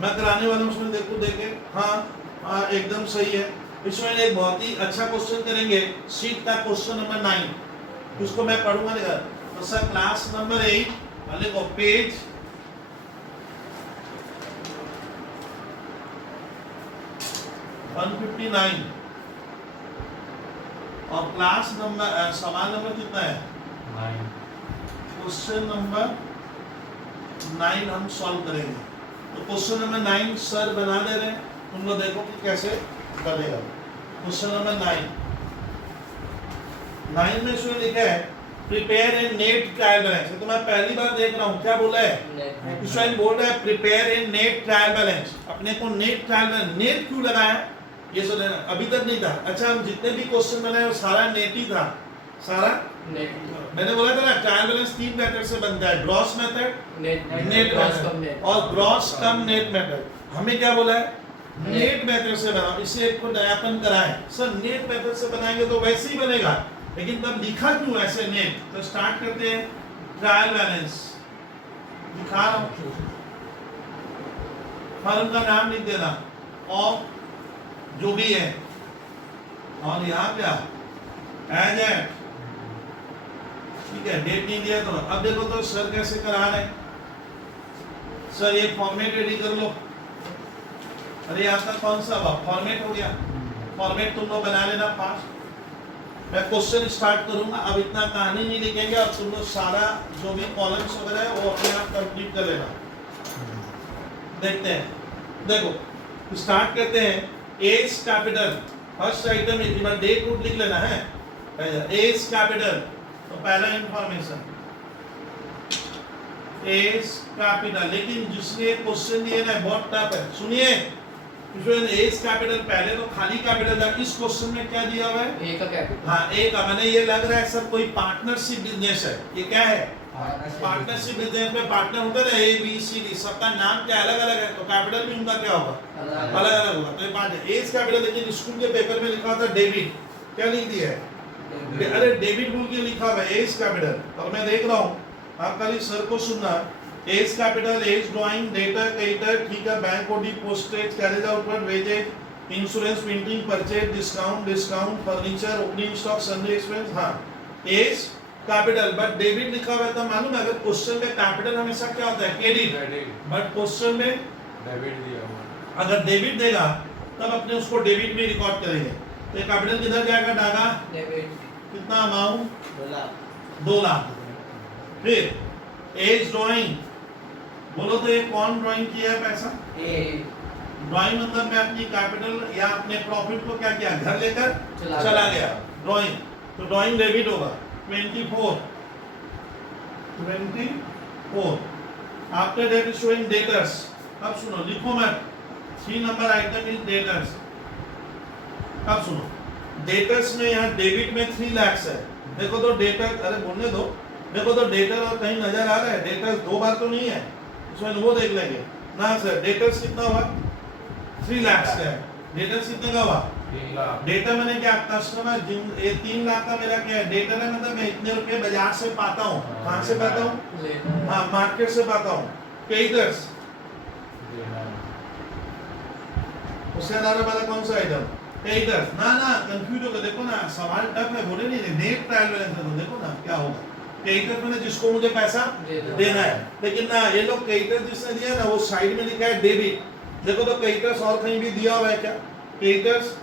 मैं कराने वाला हूँ उसमें देखो देखे। हाँ एकदम सही है। इसमें एक बहुत ही अच्छा क्वेश्चन करेंगे शीट का, क्वेश्चन नंबर 9। उसको मैं पढ़ूंगा नहीं। तो सर क्लास नंबर 8 देखो पेज 159 और क्लास नंबर सवाल नंबर कितना है, 9। क्वेश्चन नंबर 9 हम सॉल्व करेंगे। तो क्वेश्चन नंबर 9 सर बना दे रहे हैं, तुम लोग देखो कि कैसे बनेगा। क्वेश्चन नंबर 9 में इसमें लिखा है prepare a net trial balance. तो मैं पहली बार देख रहा हूँ, क्या बोला है इसमें, बोल रहा है prepare a net trial balance. अपने को नेट ट्रायल बैलेंस, नेट क्यों लगाया ये सुन लेना, अभी तक नहीं था। अच्छा हम जितने भी क्वेश्चन बनाए वो सारा नेट ही था, सारा नेट। मैंने बोला था ना ट्रायल बैलेंस 3 मेथड से बनता है, ग्रॉस मेथड, नेट मेथड और ग्रॉस कम नेट मेथड। हमें क्या बोला है, नेट मेथड से बनाओ। इसे एक को नयापन कराएं। सर नेट मेथड से बनाएंगे तो वैसे ही बनेगा, लेकिन तब लिखा क्यों ऐसे नेट? तो स्टार्ट करते हैं ट्रायल बैलेंस। दिखा रहा हूं, फर्म का नाम लिख देना और जो भी है, और यहाँ क्या एज एट, ठीक है, डेट नहीं दिया तो। अब देखो तो सर कैसे करा रहे हैं। सर ये फॉर्मेट रेडी कर लो, अरे आपका कौन सा हुआ फॉर्मेट हो गया फॉर्मेट तुम लोग बना लेना फास्ट मैं क्वेश्चन स्टार्ट करूंगा अब इतना कहानी नहीं लिखेंगे और तुम लोग सारा जो भी कॉलम्स वगैरह है वो अपने आप कंप्लीट कर लेना देखते हैं देखो स्टार्ट करते हैं एस कैपिटल फर्स्ट आइटम एक बार डेट रूट लिख लेना है एस कैपिटल तो पहला इंफॉर्मेशन एस कैपिटल लेकिन जिसने क्वेश्चन दिए ना बहुत टफ है सुनिए एस कैपिटल पहले तो खाली कैपिटल था इस क्वेश्चन में क्या दिया हुआ है ए का कैपिटल हाँ ए का मैंने ये लग रहा है सर कोई पार्टनरशिप बिजनेस है ये क्या है पार्टनरशिप बिजनेस में पार्टनर होते हैं ना ए बी सी डी सबका नाम क्या अलग अलग है तो कैपिटल भी उनका क्या होगा अलग अलग होगा तो ये पार्ट एस कैपिटल लेकिन स्कूल के पेपर में लिखा था डेविड क्या लिख दिया है अरे डेविड बोल के लिखा हुआ है एस कैपिटल और मैं देख रहा हूँ आप खाली सर को सुनना S capital as drawing debtor creditor ठीक है bank audit postage carriage outward wages insurance printing purchase discount furniture opening stock sundry expense हाँ एस कैपिटल बट डेबिट लिखा हुआ है तो मालूम है अगर क्वेश्चन में कैपिटल हमेशा क्या होता है क्रेडिट बट क्वेश्चन में डेबिट दिया हुआ अगर डेबिट देगा तब अपने उसको डेबिट में रिकॉर्ड करेंगे तो ये कैपिटल किधर जाएगा डागा डेबिट कितना अमाउंट 2 लाख 2 लाख फिर एज ड्राइंग बोलो तो ये कौन ड्राइंग किया है पैसा ए ड्राइंग मतलब मैं अपनी कैपिटल या अपने प्रॉफिट को क्या किया घर लेकर चला गया ड्राइंग तो ड्राइंग डेबिट होगा 24 after that is showing debtors अब सुनो लिखो मत 3 नंबर आइटम इज डेटर्स अब सुनो डेटर्स में यहाँ डेबिट में 3 लाख है देखो तो डेटर अरे बोलने दो देखो तो डेटर और कहीं नजर आ रहा है डेटर्स 2 बार तो नहीं है इसमें वो देख लेंगे ना सर डेटर्स कितना हुआ 3 लाख का है डेटर्स कितने का हुआ 3 लाख डेटा मैंने क्या कस्टमर ये 3 लाख का मेरा क्या है डेटा है मतलब मैं इतने रुपए बाजार से पाता हूँ कहाँ से पाता हूँ हाँ मार्केट से पाता हूँ क्रेडिटर्स उससे अलावा वाला कौन सा आइटम क्रेडिटर्स ना कंफ्यूज होकर देखो ना सवाल टफ है बोले नहीं नेट ट्रायल बैलेंस है तो देखो ना क्या होगा क्रेडिटर मैंने जिसको मुझे पैसा देना है लेकिन ना ये लोग क्रेडिटर जिसने दिया ना वो साइड में लिखा है डेबिट देखो तो क्रेडिटर्स और कहीं भी दिया हुआ है क्या क्रेडिटर्स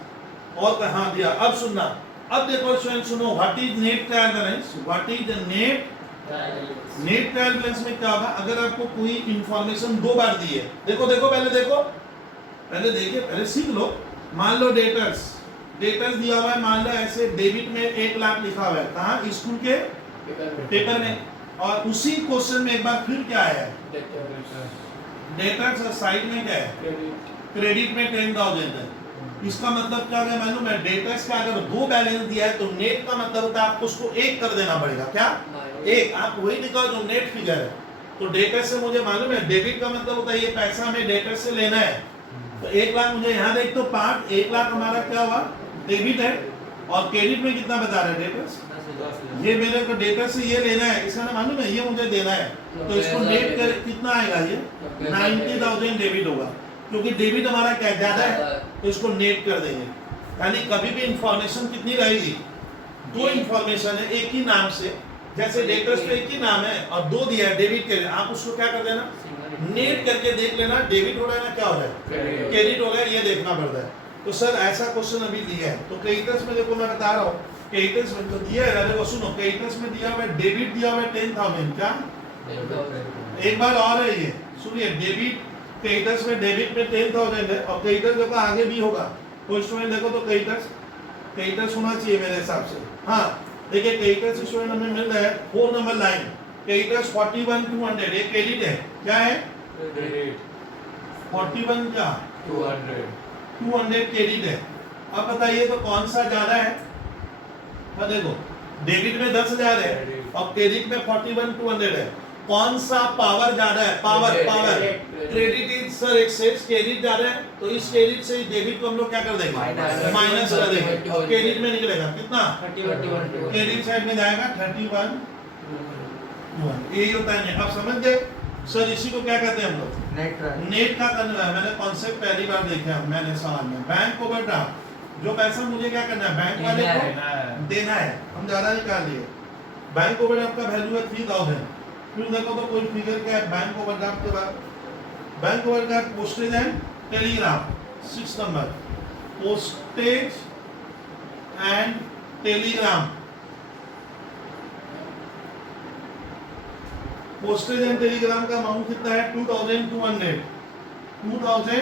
और कहाँ दिया अब सुनना अब देखो स्वयं सुनो what is net trial balance what is net trial balance में क्या होगा अगर आपको कोई इंफॉर्मेशन 2 बार दी है देखो पहले देखिए पहले सीख लो मान लो डेटर्स दिया हुआ है मान लो ऐसे डेबिट में 1 लाख लिखा हुआ है कहाँ स्कूल के पेपर में और उसी क्वेश्चन में एक बार फिर क्या आया है डेटर्स और साइड में क्या है क्रेडिट में 10,000 है इसका मतलब क्या है मालूम है डेटर्स का अगर 2 बैलेंस दिया है तो नेट का मतलब होता है आपको उसको 1 कर देना पड़ेगा क्या 1 आप वही निकालो जो नेट फिगर है तो डेटर से मुझे मालूम है डेबिट का मतलब होता है ये पैसा हमें डेटर से लेना है तो 1 लाख मुझे यहाँ देख तो पार्ट 1 लाख हमारा क्या हुआ डेबिट है और क्रेडिट में कितना बता रहे हैं डेटर्स ये मेरे को डेटर से ये लेना है इसका ना मालूम है ये मुझे देना है तो इसको नेट कर कितना आएगा ये 90,000 डेबिट होगा क्योंकि डेबिट हमारा क्या ज्यादा है तो इसको नेट कर देंगे यानी कभी भी इंफॉर्मेशन कितनी रहेगी 2 इंफॉर्मेशन है एक ही नाम से जैसे डेटर्स पे एक ही नाम है और 2 दिया है डेबिट के लिए आप उसको क्या कर देना नेट करके देख लेना डेबिट हो रहा है ना क्या हो रहा है क्रेडिट हो रहा है ये देखना पड़ता है तो सर ऐसा क्वेश्चन अभी दिया है तो क्रेडिटर्स में देखो मैं बता रहा हूँ क्रेडिटर्स में तो दिया है देखो सुनो क्रेडिटर्स में दिया हुआ है डेबिट दिया हुआ है 10,000 क्या एक बार और है ये सुनिए डेबिट क्रेडिटर्स में डेबिट में 10,000 है और क्रेडिटर्स देखो आगे भी होगा कोई स्टूडेंट देखो तो क्रेडिटर्स होना चाहिए मेरे हिसाब से हाँ देखिए क्रेडिटर्स स्टूडेंट हमें मिल रहा है 4 नंबर लाइन क्रेडिटर्स 41,200 ये क्रेडिट है क्या है 41 क्या 200 क्रेडिट है अब बताइए तो कौन सा ज्यादा है तो देखो डेबिट में 10,000 है और क्रेडिट में 41,200 है कौन सा पावर ज्यादा है power credit is sir excess credit ज्यादा है तो इस क्रेडिट से डेबिट को हम लोग क्या कर देंगे माइनस कर देंगे और क्रेडिट में निकलेगा कितना 31 क्रेडिट साइड में जाएगा 31 यही होता है अब समझ गए सर इसी को क्या कहते हैं हम लोग नेट का करना है मैंने कॉन्सेप्ट पहली बार देखा मैंने सवाल में बैंक ओवरड्राफ्ट जो पैसा मुझे क्या करना है बैंक वाले को देना है हम ज्यादा निकाल लिए बैंक ओवरड्राफ्ट का वैल्यू है 3,000 फिर देखो तो कोई फिगर क्या है बैंक ओवरड्राफ्ट के बाद bank overdraft postage and telegraph 6 number postage and Telegram. Postage and Telegram का अमाउंट कितना है? 2200। 2200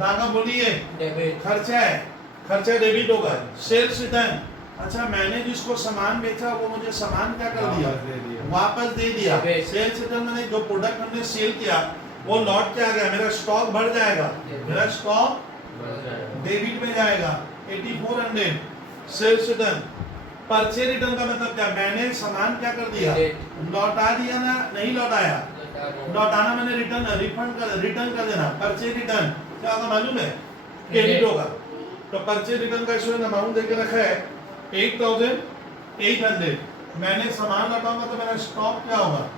कहाँ बोलिए? डेबिट। खर्चा है, खर्चा डेबिट होगा। सेल्स रिटर्न, अच्छा मैंने जिसको सामान बेचा वो मुझे सामान क्या कर दिया? वापस दे दिया। डेबिट। सेल्स रिटर्न मैंने जो प्रोडक्ट हमने सेल किया वो लौट के आ गया, मेरा स्टॉक बढ़ जाएगा, मेरा स्टॉक डेबिट में जाएगा। 8400 सेल्स रिटर्न। परचेज रिटर्न का मतलब क्या? मैंने सामान क्या कर दिया? लौटा दिया ना? नहीं लौटाया, लौटाना मैंने रिटर्न रिटर्न कर देना। परचेज रिटर्न क्या होगा मालूम है? क्रेडिट होगा। तो परचेज रिटर्न का इसमें अमाउंट देके रखा है 8800। मैंने सामान लौटाऊंगा तो मेरा स्टॉक क्या होगा?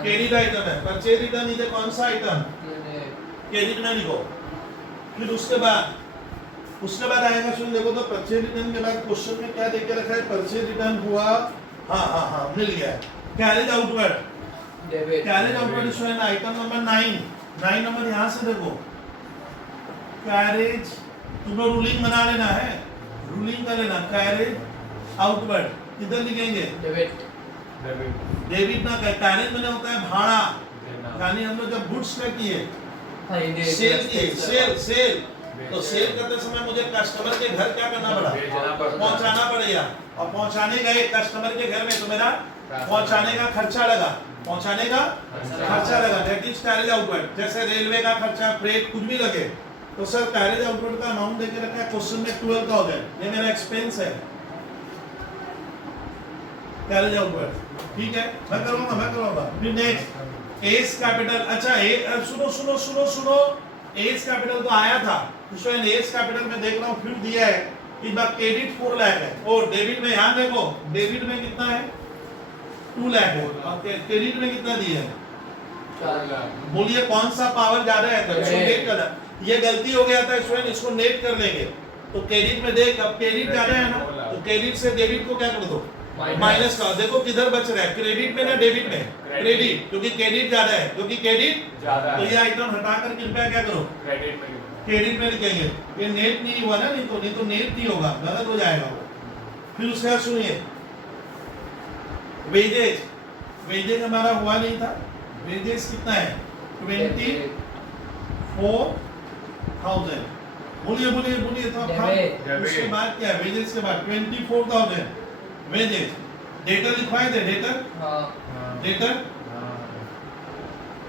क्रेडिट आइटम है। परचेज रिटर्न इधर कौन सा आइटम? क्रेडिट में लिखो। फिर उसके बाद आएगा, सुन देखो तो परचेज रिटर्न के बाद क्वेश्चन में क्या देके रखा है? परचेज रिटर्न हुआ, हाँ मिल गया। कैरेज आउटवर्ड, कैरेज आउटवर्ड इसमें आइटम नंबर 9 नंबर यहाँ से देखो। कैरेज तुम्हें रूलिंग बना लेना है, रूलिंग कर लेना। कैरेज आउटवर्ड किधर लिखेंगे? डेबिट ना कहे, कैरेज मैंने होता है भाड़ा, यानी हम लोग जब गुड्स का किए सेल किए, सेल तो सेल करते समय मुझे कस्टमर के घर क्या करना पड़ा? पहुंचाना पड़ेगा। और पहुंचाने गए कस्टमर के घर में तो मेरा पहुंचाने का खर्चा लगा, पहुंचाने का खर्चा लगा। That is carriage outward. जैसे रेलवे का खर्चा, फ्रेट कुछ भी लगे तो सर कैरेज आउटवर्ड का अमाउंट देके रखा है क्वेश्चन में 12,000, ये मेरा एक्सपेंस है कैरेज आउटवर्ड। ठीक है, मैं करवाऊंगा। फिर नेक्स्ट एस कैपिटल। अच्छा सुनो एस कैपिटल तो आया था, उसमें एस कैपिटल में देख रहा हूँ फिर दिया है। इस बार क्रेडिट 4 लाख है और डेबिट में यहाँ देखो, डेबिट में कितना है? 2 लाख है और क्रेडिट में कितना दिया है? 4 लाख। बोलिए कौन सा पावर ज्यादा है? तो इसको नेट करना। ये गलती हो गया था स्टूडेंट, इसको नेट कर लेंगे तो क्रेडिट में देख, अब क्रेडिट ज्यादा है ना तो क्रेडिट से डेबिट को क्या कर दो? माइनस का। देखो किधर बच रहा है? क्रेडिट में ना डेबिट में? क्रेडिट, क्योंकि क्रेडिट ज्यादा है, क्योंकि क्रेडिट ज्यादा है। तो ये आइटम हटाकर कृपया क्या करो? क्रेडिट में लिखेंगे। ये नेट नहीं हुआ ना, नहीं तो नेट नहीं होगा, गलत हो जाएगा वो। फिर उसके बाद सुनिए वेजेज हमारा हुआ नहीं था। वेजेज कितना है? 24,000। बोलिए तो उसके बाद क्या है? वेजेज के बाद 24,000 वेजेज। डेटर लिखवाए थे, डेटर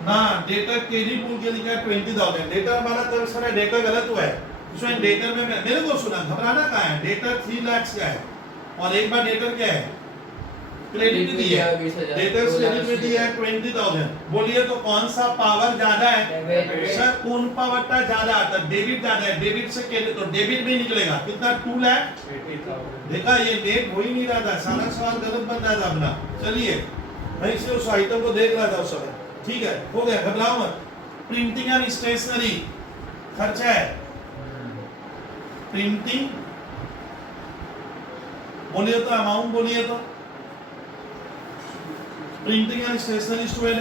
ना, डेटर क्रेडिट बोल के लिखा है 20,000। डेटर हमारा तो सारा डेटर गलत हुआ है। उसमें डेटर में मेरे को सुना, घबराना कहाँ है? डेटर 3 लाख का है और एक बार डेटर क्या है? क्रेडिट दिया है। डेटर क्रेडिट में दिया है 20,000। बोलिए तो कौन सा पावर ज्यादा है? सर कौन पावर ज्यादा आता है? डेबिट ज्यादा है। डेबिट से क्रेडिट तो डेबिट भी निकलेगा कितना? 2 लाख। देखा, ये डेट हो ही नहीं रहा था, सारा सवाल गलत बन रहा था अपना। चलिए भाई से उस आइटम को देख रहा था उस समय। ठीक है, हो गया, घबराओ मत। प्रिंटिंग एंड स्टेशनरी खर्चा है। प्रिंटिंग बोलिए तो अमाउंट बोलिए तो प्रिंटिंग एंड स्टेशनरी स्टूडेंट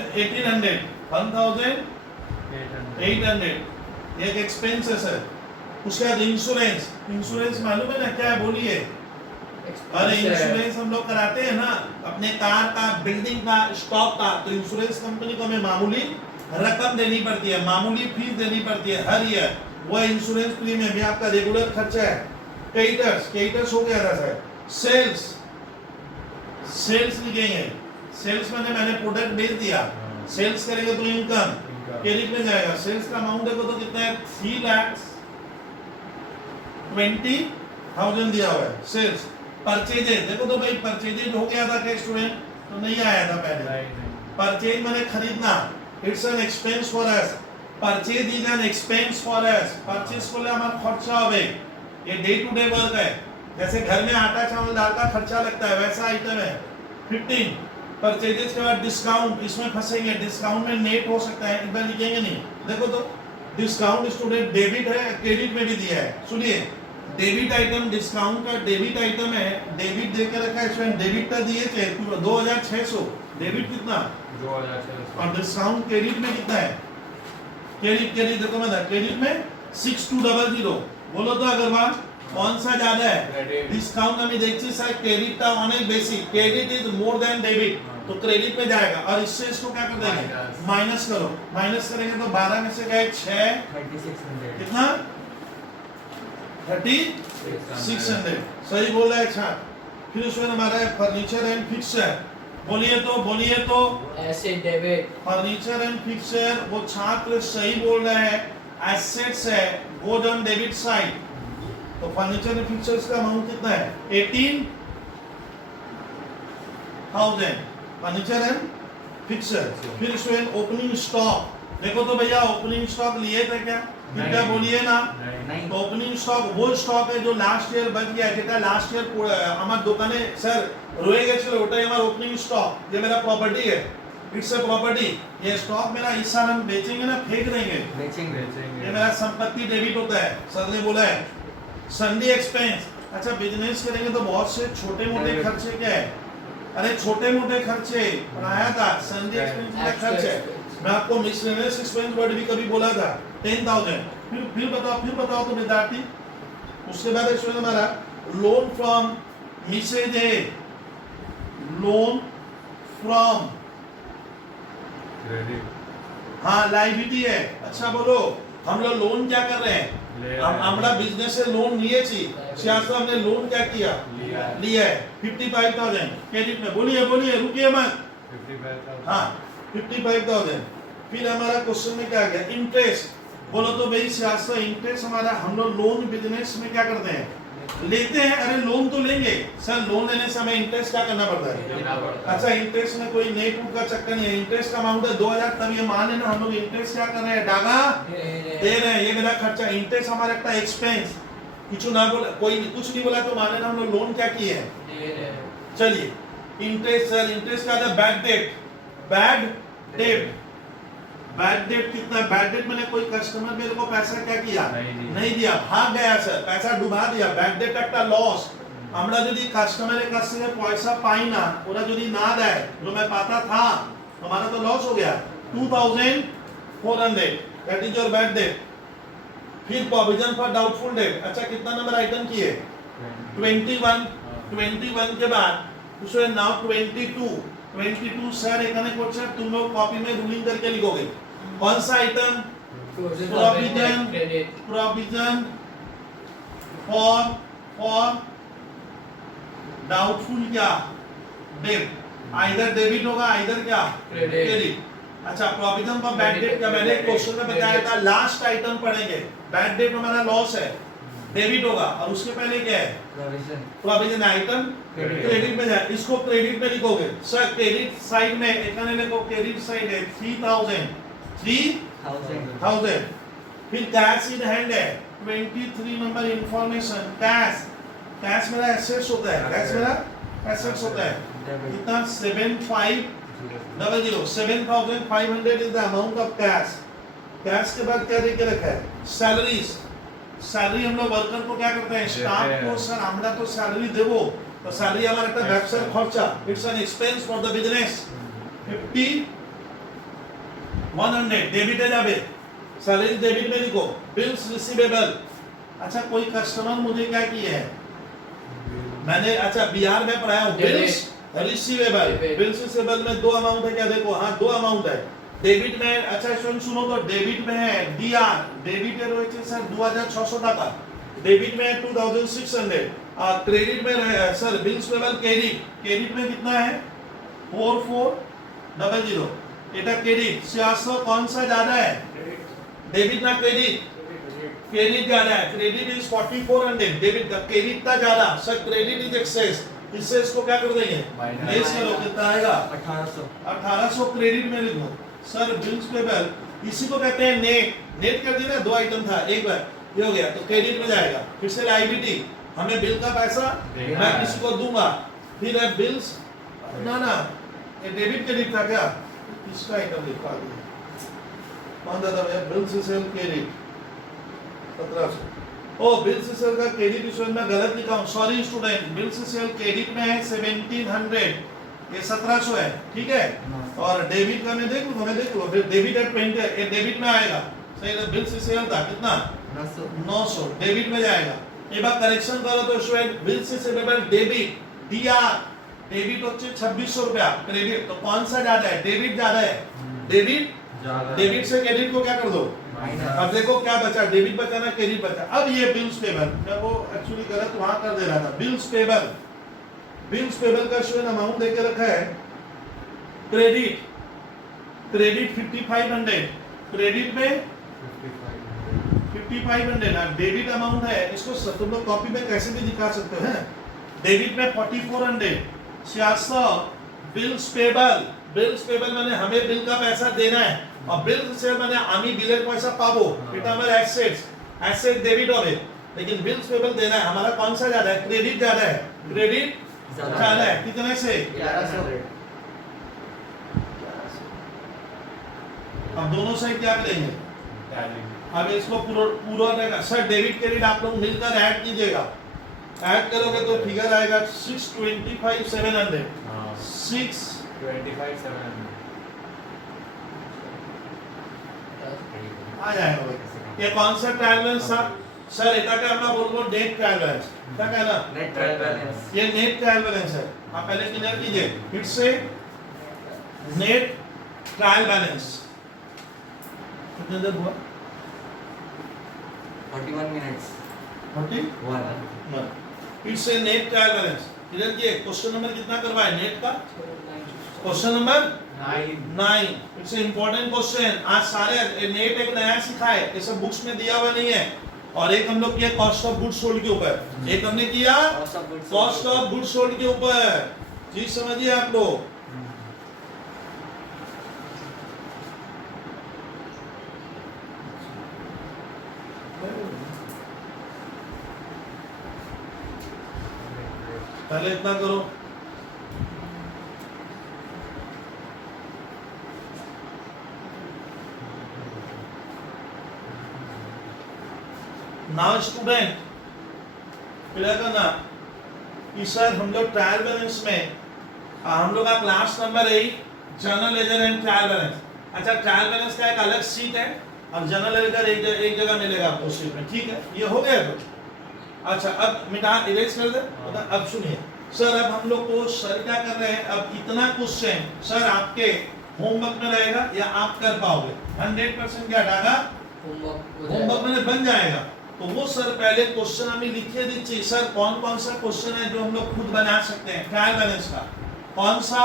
1800 एक एक्सपेंसेस है। उसके बाद इंश्योरेंस मालूम है ना क्या है? बोलिए। अरे इंश्योरेंस हम लोग कराते हैं ना अपने कार का, बिल्डिंग का, स्टॉक का, तो इंश्योरेंस कंपनी को हमें मामूली रकम देनी पड़ती है, मामूली फीस देनी पड़ती है हर ईयर। वो इंश्योरेंस प्रीमियम भी आपका रेगुलर खर्चा है। क्रेडिटर्स हो गया था सर। सेल्स लिखेंगे। सेल्स मैंने प्रोडक्ट बेच दिया, सेल्स करेंगे तो इनकम क्रेडिट में जाएगा। सेल्स का अमाउंट देखो तो कितना है? 3,20,000 दिया हुआ है सेल्स। परचेजेज देखो तो भाई, परचेजेज हो गया था क्या स्टूडेंट? तो नहीं आया था पहले। परचेज मैंने खरीदना, it's an expense for us. Purchase is an expense for us. Purchase को ले हमारा खर्चा होवे, ये डे टू डे वर्क है। जैसे घर में आटा चावल दाल का खर्चा लगता है वैसा आइटम है। 15 परचेजेस के बाद डिस्काउंट, इसमें फंसेंगे। डिस्काउंट में नेट हो सकता है, इधर लिखेंगे नहीं। देखो तो डिस्काउंट स्टूडेंट डेबिट है, क्रेडिट में भी दिया है। सुनिए, डेबिट आइटम डिस्काउंट का डेबिट आइटम है, डेबिट देकर रखा है इसमें। डेबिट का दिए थे 2,600, डेबिट कितना? 2,600 और डिस्काउंट क्रेडिट में कितना है? क्रेडिट देखो मैं क्रेडिट में 6200 বলো তো আগরওয়াল कौन सा ज्यादा है Credit. डिस्काउंट আমি দেখছি স্যার ক্রেডিটটা অনেক বেশি ক্রেডিट इज मोर देन डेबिट तो क्रेडिट पे जाएगा और इससे इसको क्या कर देंगे Minus. माइनस करो माइनस करेंगे तो 12 में से गए 6 कितना 3600 सही बोल रहा है छात्र फिर उसमें हमारा है फर्नीचर एंड फिक्सचर बोलिए तो asset debit furniture and fixture वो छात्र सही बोल रहे हैं एसेट्स है गोड ऑन डेबिट साइड तो फर्नीचर एंड फिक्सचर्स का अमाउंट कितना है 18,000 फर्नीचर एंड फिक्सचर फिर इसमें ओपनिंग स्टॉक देखो तो भैया ओपनिंग स्टॉक लिए थे क्या क्या बोलिए ना नहीं तो ओपनिंग स्टॉक वो स्टॉक है जो लास्ट ईयर बच गया যেটা লাস্ট ইয়ার আমার দোকানে স্যার রয়ে গেছিল ওটাই আমার ओपनिंग स्टॉक ये मेरा प्रॉपर्टी है इट्स अ प्रॉपर्टी ये स्टॉक मेरा इस साल हम बेचेंगे ना फेंक देंगे बेचेंगे ये मेरा संपत्ति डेबिट होता है सर ने बोला है सन्डी एक्सपेंस अच्छा बिजनेस करेंगे तो बहुत से छोटे मोटे खर्चे क्या है अरे छोटे मोटे खर्चे बनाया था सन्डी एक्सपेंस का खर्च है मैं आपको मिसलेनियस एक्सपेंस वर्ड भी कभी बोला था 10,000 फिर बताओ तो विद्यार्थी उसके बाद इसमें हमारा लोन फ्रॉम मिसेज है लोन फ्रॉम क्रेडिट हाँ लाइबिलिटी है अच्छा बोलो हम लोग लोन क्या कर रहे हैं আমরা বিজনেসে লোন নিয়েছি সিয়াসা हमने लोन क्या किया लिया है 55,000 क्रेडिट में बोलिए रुकिए मत 55,000 हाँ 55,000 फिर हमारा क्वेश्चन में क्या आ गया इंटरेस्ट बोलो तो भाई सियासत इंटरेस्ट हमारा हम लोग लोन बिजनेस में क्या करते हैं लेते हैं अरे लोन तो लेंगे सर लोन लेने से हमें इंटरेस्ट क्या करना पड़ता है अच्छा इंटरेस्ट में कोई नेट का चक्कर नहीं है इंटरेस्ट का अमाउंट है 2000 तब ये मान लेना हम लोग इंटरेस्ट क्या कर रहे हैं डागा दे रहे हैं ये मेरा खर्चा इंटरेस्ट हमारा एक एक्सपेंस कुछ ना बोला कोई कुछ नहीं बोला तो मान लेना हम लोग लोन क्या किए हैं चलिए इंटरेस्ट सर इंटरेस्ट का था बैड डेट कितना बैड डेट मैंने कोई कस्टमर मेरे को पैसा क्या किया नहीं दिया भाग गया सर पैसा डुबा दिया बैड डेट একটা লস আমরা যদি কাস্টমারের কাছ থেকে পয়সা পাই না ওরা যদি না দেয় जो मैं पाता था हमारा तो लॉस हो गया 2,400 that is your bad debt फिर प्रोविजन फॉर डाउटफुल डेट अच्छा कितना नंबर आइटम किए 21 के बाद उसमें नाउ 22 सर এখানে করছে तुम लोग कॉपी में रूलिंग करके लिखोगे कौन सा आइटम प्रोविजन फॉर डाउटफुल क्या डेट आइदर डेबिट होगा आइदर क्या क्रेडिट अच्छा प्रोविजन फॉर बैड डेट का मैंने क्वेश्चन में बताया था लास्ट आइटम पढ़ेंगे बैड डेट हमारा लॉस है डेबिट होगा और उसके पहले क्या है प्रोविजन आइटम क्रेडिट में जाए इसको क्रेडिट में लिखोगे सर क्रेडिट साइड में एकाने लिखो क्रेडिट साइड है 3,000 फिर कैश इन हैंड है 23 नंबर इंफॉर्मेशन कैश मेरा एसेट्स होता है कैश मेरा एसेट्स होता है कितना 7,500 is the amount of cash के बाद क्या देके रखा है सैलरी हम लोग वर्कर को क्या करते हैं स्टाफ को सर আমরা তো স্যালারি দেব তো স্যালারি আমার একটা ব্যবসার খরচা it's an expense for the business 50,100 debit जाबे सैलरी डेबिट में लिखो बिल्स रिसीवेबल अच्छा कोई कस्टमर मुझे क्या किए है मैंने अच्छा बिहार में पढ़ाया हूं बिल्स रिसीवेबल में दो अमाउंट है क्या देखो हाँ दो अमाउंट है डेबिट में अच्छा स्टूडेंट सुनो तो डेबिट में है डीआर डेबिट है রয়েছে স্যার 2600 টাকা डेबिट में है 2600 और क्रेडिट में सर बिल्स पेबल क्रेडिट में कितना है 4400 এটা क्रेडिट सियासत कौन सा ज्यादा है डेबिट ना क्रेडिट ज्यादा है क्रेडिट इज 4400 डेबिट का क्रेडिट का ज्यादा सर क्रेडिट इज एक्सेस इससे इसको क्या कर देंगे लेस करो कितना आएगा 1800 क्रेडिट में लिखो सर बिल्स पेबल इसी को कहते हैं नेट कर दिया ना दो आइटम था एक बार ये हो गया तो क्रेडिट में जाएगा फिर से लायबिलिटी हमें बिल का पैसा मैं किसी को दूंगा फिर है बिल्स ना ये डेबिट क्रेडिट था क्या इसका आइटम लिखा दिया कौन था भैया बिल्स सेल क्रेडिट 1700 ओ बिल्स सेल का क्रेडिट इसमें मैं गलत लिखा हूं sorry student bills cell credit में है 1700 ये 1700 है ठीक है और डेबिट का मैं देख लूंगा फिर डेबिट एट 20 ये डेबिट में आएगा सही है, बिल से सेल था कितना 900 900 डेबिट में जाएगा। एक बार करेक्शन करो तो स्टूडेंट बिल से सेलेबल डेबिट डीआर डेबिट होচ্ছে 2600 रुपया, क्रेडिट तो कौन सा ज्यादा है, डेबिट ज्यादा है, डेबिट ज्यादा डेबिट से क्रेडिट को क्या कर दो, माइनस अब देखो क्या बचा, डेबिट बचा ना क्रेडिट बचा। अब ये बिल्स पेबल, मैं वो एक्चुअली गलत वहां कर दे रहा था, बिल्स पेबल का स्टूडेंट अमाउंट देके रखा है, क्रेडिट 5500, क्रेडिट में 5500 ना डेबिट अमाउंट है, इसको तुम लोग कॉपी में कैसे भी दिखा सकते हो, डेबिट में 4400 600, बिल्स पेबल माने हमें बिल का पैसा देना है, और बिल सेल माने आमी बिलेर पैसा पाबो, এটা আমার एसेट डेबिट হবে, लेकिन बिल्स पेबल देना है, हमारा कौन सा ज्यादा है, क्रेडिट ज्यादा है, क्रेडिट ज्यादा है, कितने से 1100 अब दोनों से क्या करेंगे, टैली अब इसको पूरा रहेगा सर, डेबिट क्रेडिट आप लोग मिलकर ऐड कीजिएगा, ऐड करोगे तो फिगर आएगा 625700 हां 6 आ जाएगा भाई। ये कौन सा ट्रायल बैलेंस था सर, এটা কে আমরা বলবো नेट ट्रायल बैलेंस, क्या कहना, नेट ट्रायल बैलेंस ये नेट ट्रायल बैलेंस है, आप पहले क्लियर कीजिए फिर से, नेट ट्रायल बैलेंस कितने देर हुआ 41 मिनट्स 41 फिर से नेट ट्रायल बैलेंस क्लियर किए। क्वेश्चन नंबर कितना करवाए नेट का, question number 9 it's important question, आज सारे नेट एक नया सिखा है, ये सब बुक्स में दिया हुआ नहीं है, और एक हम लोग किया कॉस्ट ऑफ गुड्स सोल्ड के ऊपर, एक हमने किया कॉस्ट ऑफ गुड्स सोल्ड के ऊपर, चीज समझिए आप लोग। पहले इतना करो, नाउ स्टूडेंट क्या करना कि सर हम लोग ट्रायल बैलेंस में हम लोग का class number 8 journal ledger and trial balance, अच्छा ट्रायल बैलेंस का एक अलग सीट है, अब जर्नल लेजर एक जगह मिलेगा आपको सीट में, ठीक है ये हो गया तो अच्छा अब मिटा इरेज कर दे। अब सुनिए सर, अब हम लोग को सर क्या कर रहे हैं, अब इतना क्वेश्चन सर आपके होमवर्क में रहेगा या आप कर पाओगे 100% क्या डागा होमवर्क में बन जाएगा, तो वो सर पहले क्वेश्चन हमें लिखिए दीजिए सर, कौन कौन सा क्वेश्चन है जो हम लोग खुद बना सकते हैं ट्रायल बैलेंस का, कौन सा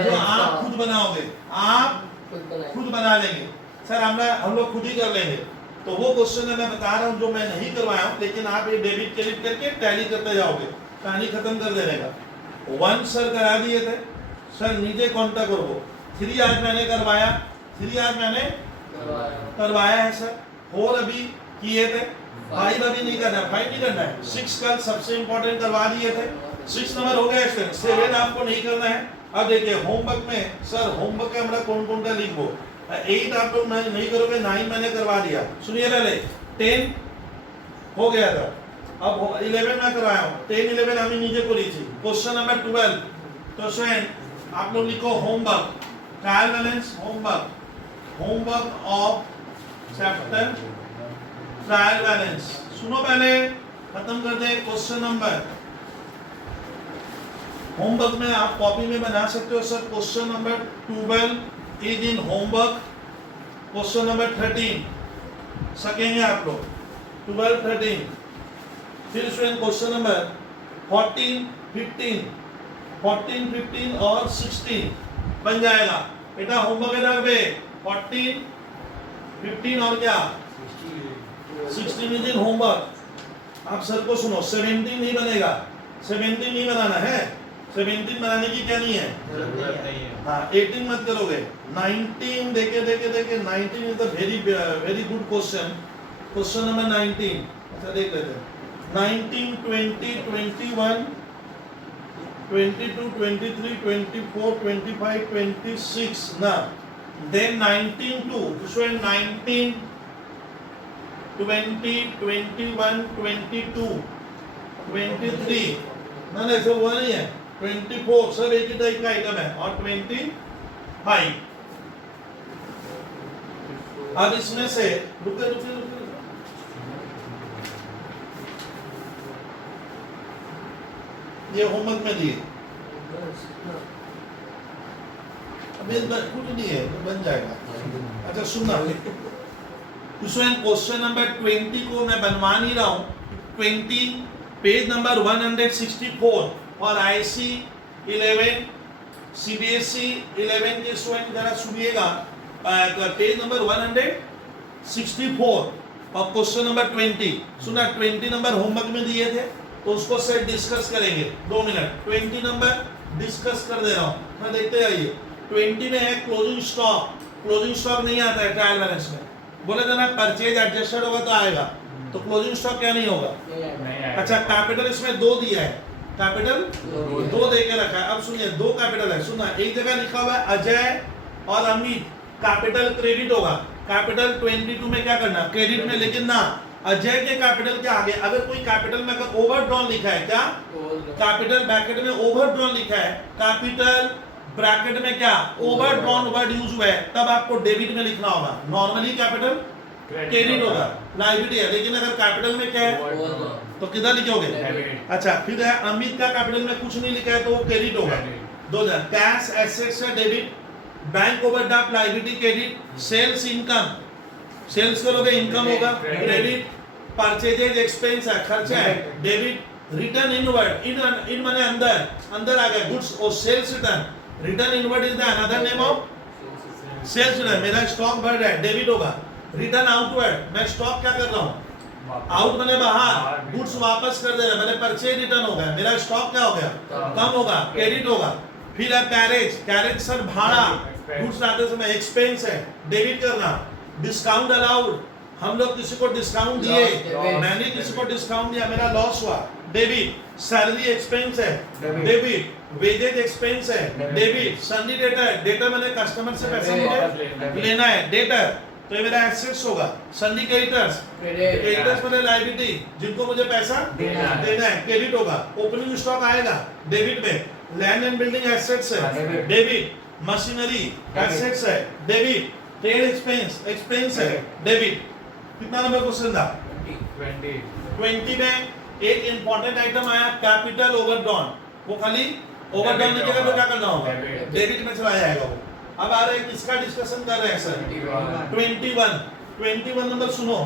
जो आप खुद बनाओगे, आप खुद बना लेंगे सर, हम लोग खुद ही कर लेंगे, तो वो क्वेश्चन है मैं बता रहा हूँ जो मैं नहीं करवाया हूँ, लेकिन आप ये डेबिट क्रेडिट करके टैली करते जाओगे, कहानी खत्म कर देने का। 1 सर करा दिए थे सर, नीचे कांटेक्ट करो, 3 आज मैंने करवाया, 3 आज मैंने करवाया है सर, 4 अभी किए थे, 5 अभी नहीं करना, 5 नहीं करना है, 6 कल सबसे इंपॉर्टेंट करवा दिए थे, 6 नंबर हो गया स्टूडेंट, 7 आपको नहीं करना है। अब देखिए होमवर्क में सर, होमवर्क का हमारा कौन कौन सा लिखो, 8 आप लोग नहीं करोगे, 9 मैंने करवा दिया, सुनिए पहले 10 हो गया था, अब 11 मैं करवाया हूँ, 10 11 हमें नीचे को लीजिए, क्वेश्चन नंबर 12 तो स्टूडेंट आप लोग लिखो homework trial balance, homework of chapter trial balance, सुनो पहले खत्म कर दे क्वेश्चन नंबर, होमवर्क में आप कॉपी में बना सकते हो sir, question number 12 is in homework, question number 13 सकेंगे आप लोग 12 13, फिर स्टूडेंट क्वेश्चन नंबर 14 15 और 16 बन जाएगा बेटा, होमवर्क है ना बे 14 15 और क्या 16 इज इन होमवर्क। आप सर को सुनो, 17 नहीं बनेगा, 17 नहीं बनाना है, 17 बनाने की क्या नहीं है जरूरत नहीं है, हाँ 18 मत करोगे, 19 देखे 19 is the very good question, question number 19 अच्छा देख लेते हैं, 19 20 21 22 23 24 25 26 ना, then 19 to 19 20 21 22 23 ना ना ऐसा हुआ नहीं है, 24 सब एक ही टाइप का आइटम है, और 25 अब इसमें से रुके रुके रुके ये होमवर्क में दिए अब ये कुछ नहीं है तो बन जाएगा। अच्छा सुनना, क्वेश्चन नंबर 20 को मैं बनवा नहीं रहा हूँ। 20 पेज नंबर 164 और IC 11 CBSE 11 के स्टूडेंट जरा सुनिएगा, पेज नंबर 164 और क्वेश्चन नंबर 20 सुना। 20 नंबर होमवर्क में दिए थे तो उसको सेट डिस्कस करेंगे 2 मिनट। 20 नंबर डिस्कस कर दे रहा हूँ मैं, देखते आइए। 20 में है क्लोजिंग स्टॉक। क्लोजिंग स्टॉक नहीं आता है ट्रायल बैलेंस में, बोले थे ना परचेज एडजस्टेड होगा तो आएगा, तो क्लोजिंग स्टॉक क्या नहीं होगा। अच्छा कैपिटल इसमें 2 दिया है, कैपिटल 2 दे के रखा है। अब सुनिए 2 कैपिटल है, सुनना। एक जगह लिखा हुआ है अजय और अमित, कैपिटल क्रेडिट होगा। कैपिटल 22 में क्या करना, क्रेडिट में, लेकिन ना अजय के कैपिटल के आगे अगर कोई कैपिटल में अगर ओवरड्रॉन लिखा है, क्या कैपिटल ब्रैकेट में ओवरड्रॉन लिखा है, कैपिटल ब्रैकेट में क्या ओवरड्रॉन वर्ड यूज हुआ है, तब आपको डेबिट में लिखना होगा। नॉर्मली कैपिटल क्रेडिट होगा, लायबिलिटी है। लेकिन अगर कैपिटल में क्या है तो किधर लिखोगे। अच्छा फिर है अमित का कैपिटल में कुछ नहीं लिखा है तो वो क्रेडिट होगा। 2000 कैश एसेट्स है debit, bank overdraft liability credit, sales income, sales करोगे इनकम होगा क्रेडिट, परचेजेज एक्सपेंस है खर्चा है डेबिट, रिटर्न इनवर्ड, इन माने अंदर, अंदर आ गया गुड्स और sales return, return inward is the another name of sales return. मेरा स्टॉक बढ़ रहा है डेबिट होगा। रिटर्न आउटवर्ड, मैं स्टॉक क्या कर रहा हूँ, आउट मैंने बाहर, गुड्स वापस कर दे रहा है, मैंने परचेज रिटर्न हो गया, मेरा स्टॉक क्या हो गया कम होगा, क्रेडिट होगा। फिर है कैरेज, कैरेज सर भाड़ा, गुड्स लाते समय एक्सपेंस है डेबिट करना। डिस्काउंट अलाउड, हम लोग किसी को डिस्काउंट दिए, मैंने किसी को डिस्काउंट दिया, मेरा लॉस हुआ डेबिट। सैलरी एक्सपेंस है डेबिट, वेजेज एक्सपेंस है डेबिट। सन्नी डेटर, डेटर मैंने कस्टमर से पैसा मुझे लेना है डेटर, तो ये मेरा एसेट्स होगा। सन्नी क्रेडिटर्स, क्रेडिटर्स मैंने लायबिलिटी जिनको मुझे पैसा देना है क्रेडिट होगा। ओपनिंग स्टॉक आएगा डेबिट में। लैंड एंड बिल्डिंग एसेट्स है डेबिट, मशीनरी एसेट्स है डेबिट, ट्रेड एक्सपेंस एक्सपेंस है डेबिट। कितना नंबर क्वेश्चन था 20 में एक इंपॉर्टेंट आइटम आया कैपिटल ओवरड्रॉन, वो खाली ओवरड्रॉन लिखेगा तो क्या करना होगा डेबिट में चला जाएगा वो। अब आ रहे हैं किसका डिस्कशन कर रहे हैं सर 21 नंबर सुनो।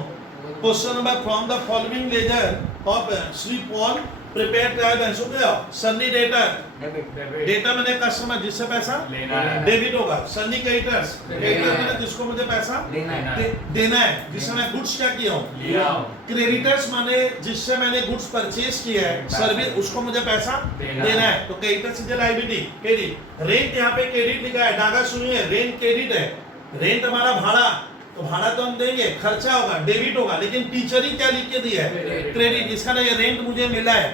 Question number from the following laser of Shri Paul prepare trial balance हो गया। सन्नी डेटर, डेटा मैंने कस्टमर जिससे पैसा डेबिट होगा। सन्नी क्रेडिटर्स, क्रेडिटर मैंने जिसको मुझे पैसा देना है, जिससे मैं गुड्स क्या किया हूँ। क्रेडिटर्स माने जिससे मैंने गुड्स परचेज किया है सर्विस, उसको मुझे पैसा देना है, तो creditors is liability credit. Rent यहाँ पे क्रेडिट लिखा है, डागा सुनिए, रेंट क्रेडिट है। रेंट हमारा भाड़ा, तो भाड़ा तो हम देंगे, खर्चा होगा डेबिट होगा। लेकिन टीचर ही क्या लिख के दिया है क्रेडिट, इसका नहीं रेंट मुझे मिला है,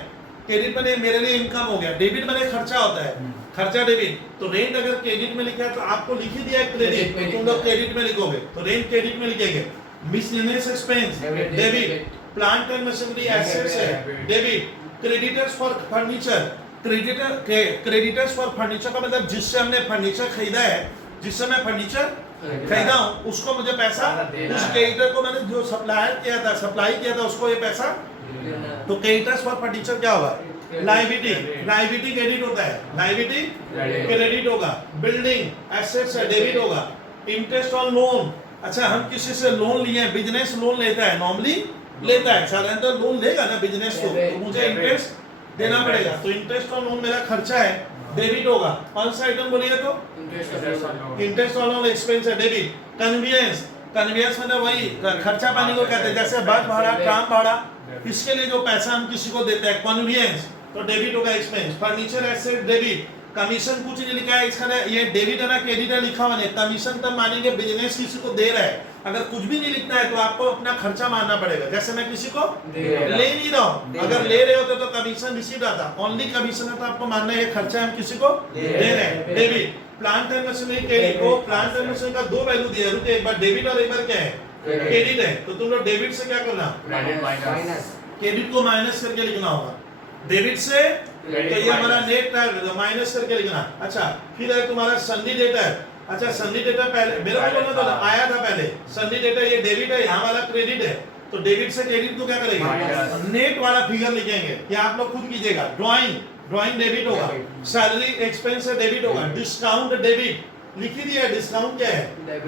क्रेडिट मैंने मेरे लिए इनकम हो गया, डेबिट मैंने खर्चा होता है, खर्चा डेबिट। तो रेंट अगर क्रेडिट में लिखा है तो आपको लिख ही दिया है क्रेडिट, तो तुम लोग क्रेडिट में लिखोगे, तो रेंट क्रेडिट में लिखेंगे। Miscellaneous expense debit, plant and machinery assets है debit. Creditors for furniture, creditors for furniture का मतलब जिससे हमने फर्नीचर खरीदा है, जिससे मैं फर्नीचर खरीदा हूँ उसको मुझे पैसा, उस क्रेडिटर को मैंने जो सप्लाई किया था उसको ये पैसा। तो क्रेडिटर्स फॉर फर्नीचर क्या होगा लायबिलिटी, लायबिलिटी क्रेडिट होता है, लायबिलिटी क्रेडिट होगा। बिल्डिंग एसेट्स है डेबिट होगा। इंटरेस्ट ऑन लोन, अच्छा हम किसी से लोन लिए, बिजनेस लोन लेता है, नॉर्मली लेता है, साधारणतः लोन लेगा ना बिजनेस को, तो मुझे इंटरेस्ट देना पड़ेगा, तो इंटरेस्ट ऑन लोन मेरा खर्चा है डेबिट होगा। कौन सा आइटम बोलिए तो इंटरेस्ट ऑन लोन एक्सपेंस है डेबिट। कन्वीनियंस, कन्वीनियंस मतलब वही खर्चा पानी को कहते हैं, जैसे बस भाड़ा, ट्राम भाड़ा, इसके लिए जो पैसा हम किसी को देते हैं कन्वीनियंस, तो डेबिट होगा expense. Furniture asset debit. Commission कुछ नहीं लिखा है, इसका ये डेबिट है ना क्रेडिट है लिखा हुआ नहीं। कमीशन तब मानेंगे बिजनेस किसी को दे रहा है, अगर कुछ भी नहीं लिखना है तो आपको अपना खर्चा मानना पड़ेगा। जैसे मैं किसी को ले नहीं रहा हूँ, अगर ले रहे होते तो कमीशन रिसीव आता, ओनली कमीशन है तो आपको मानना है खर्चा हम किसी को दे रहे हैं debit. Plant and machinery credit को, प्लांट एंड मशीनरी का 2 वैल्यू दिया, रुके एक बार डेबिट और एक बार क्या है क्रेडिट है, तो तुम लोग डेबिट से क्या करना क्रेडिट को माइनस करके लिखना होगा, डेबिट से तो ये हमारा नेट माइनस करके लिखना। अच्छा फिर है तुम्हारा सन्नी डेटर, अच्छा सन्नी डेटा पहले मेरे को बोलना था आया था पहले सन्नी डेटा ये डेबिट है यहाँ वाला क्रेडिट है तो डेबिट से क्रेडिट को क्या करेंगे माइनस। नेट वाला फिगर लिखेंगे ये आप लोग खुद कीजिएगा ड्राइंग डेबिट होगा सैलरी एक्सपेंस से डेबिट होगा डिस्काउंट डेबिट लिख ही दिया डिस्काउंट क्या है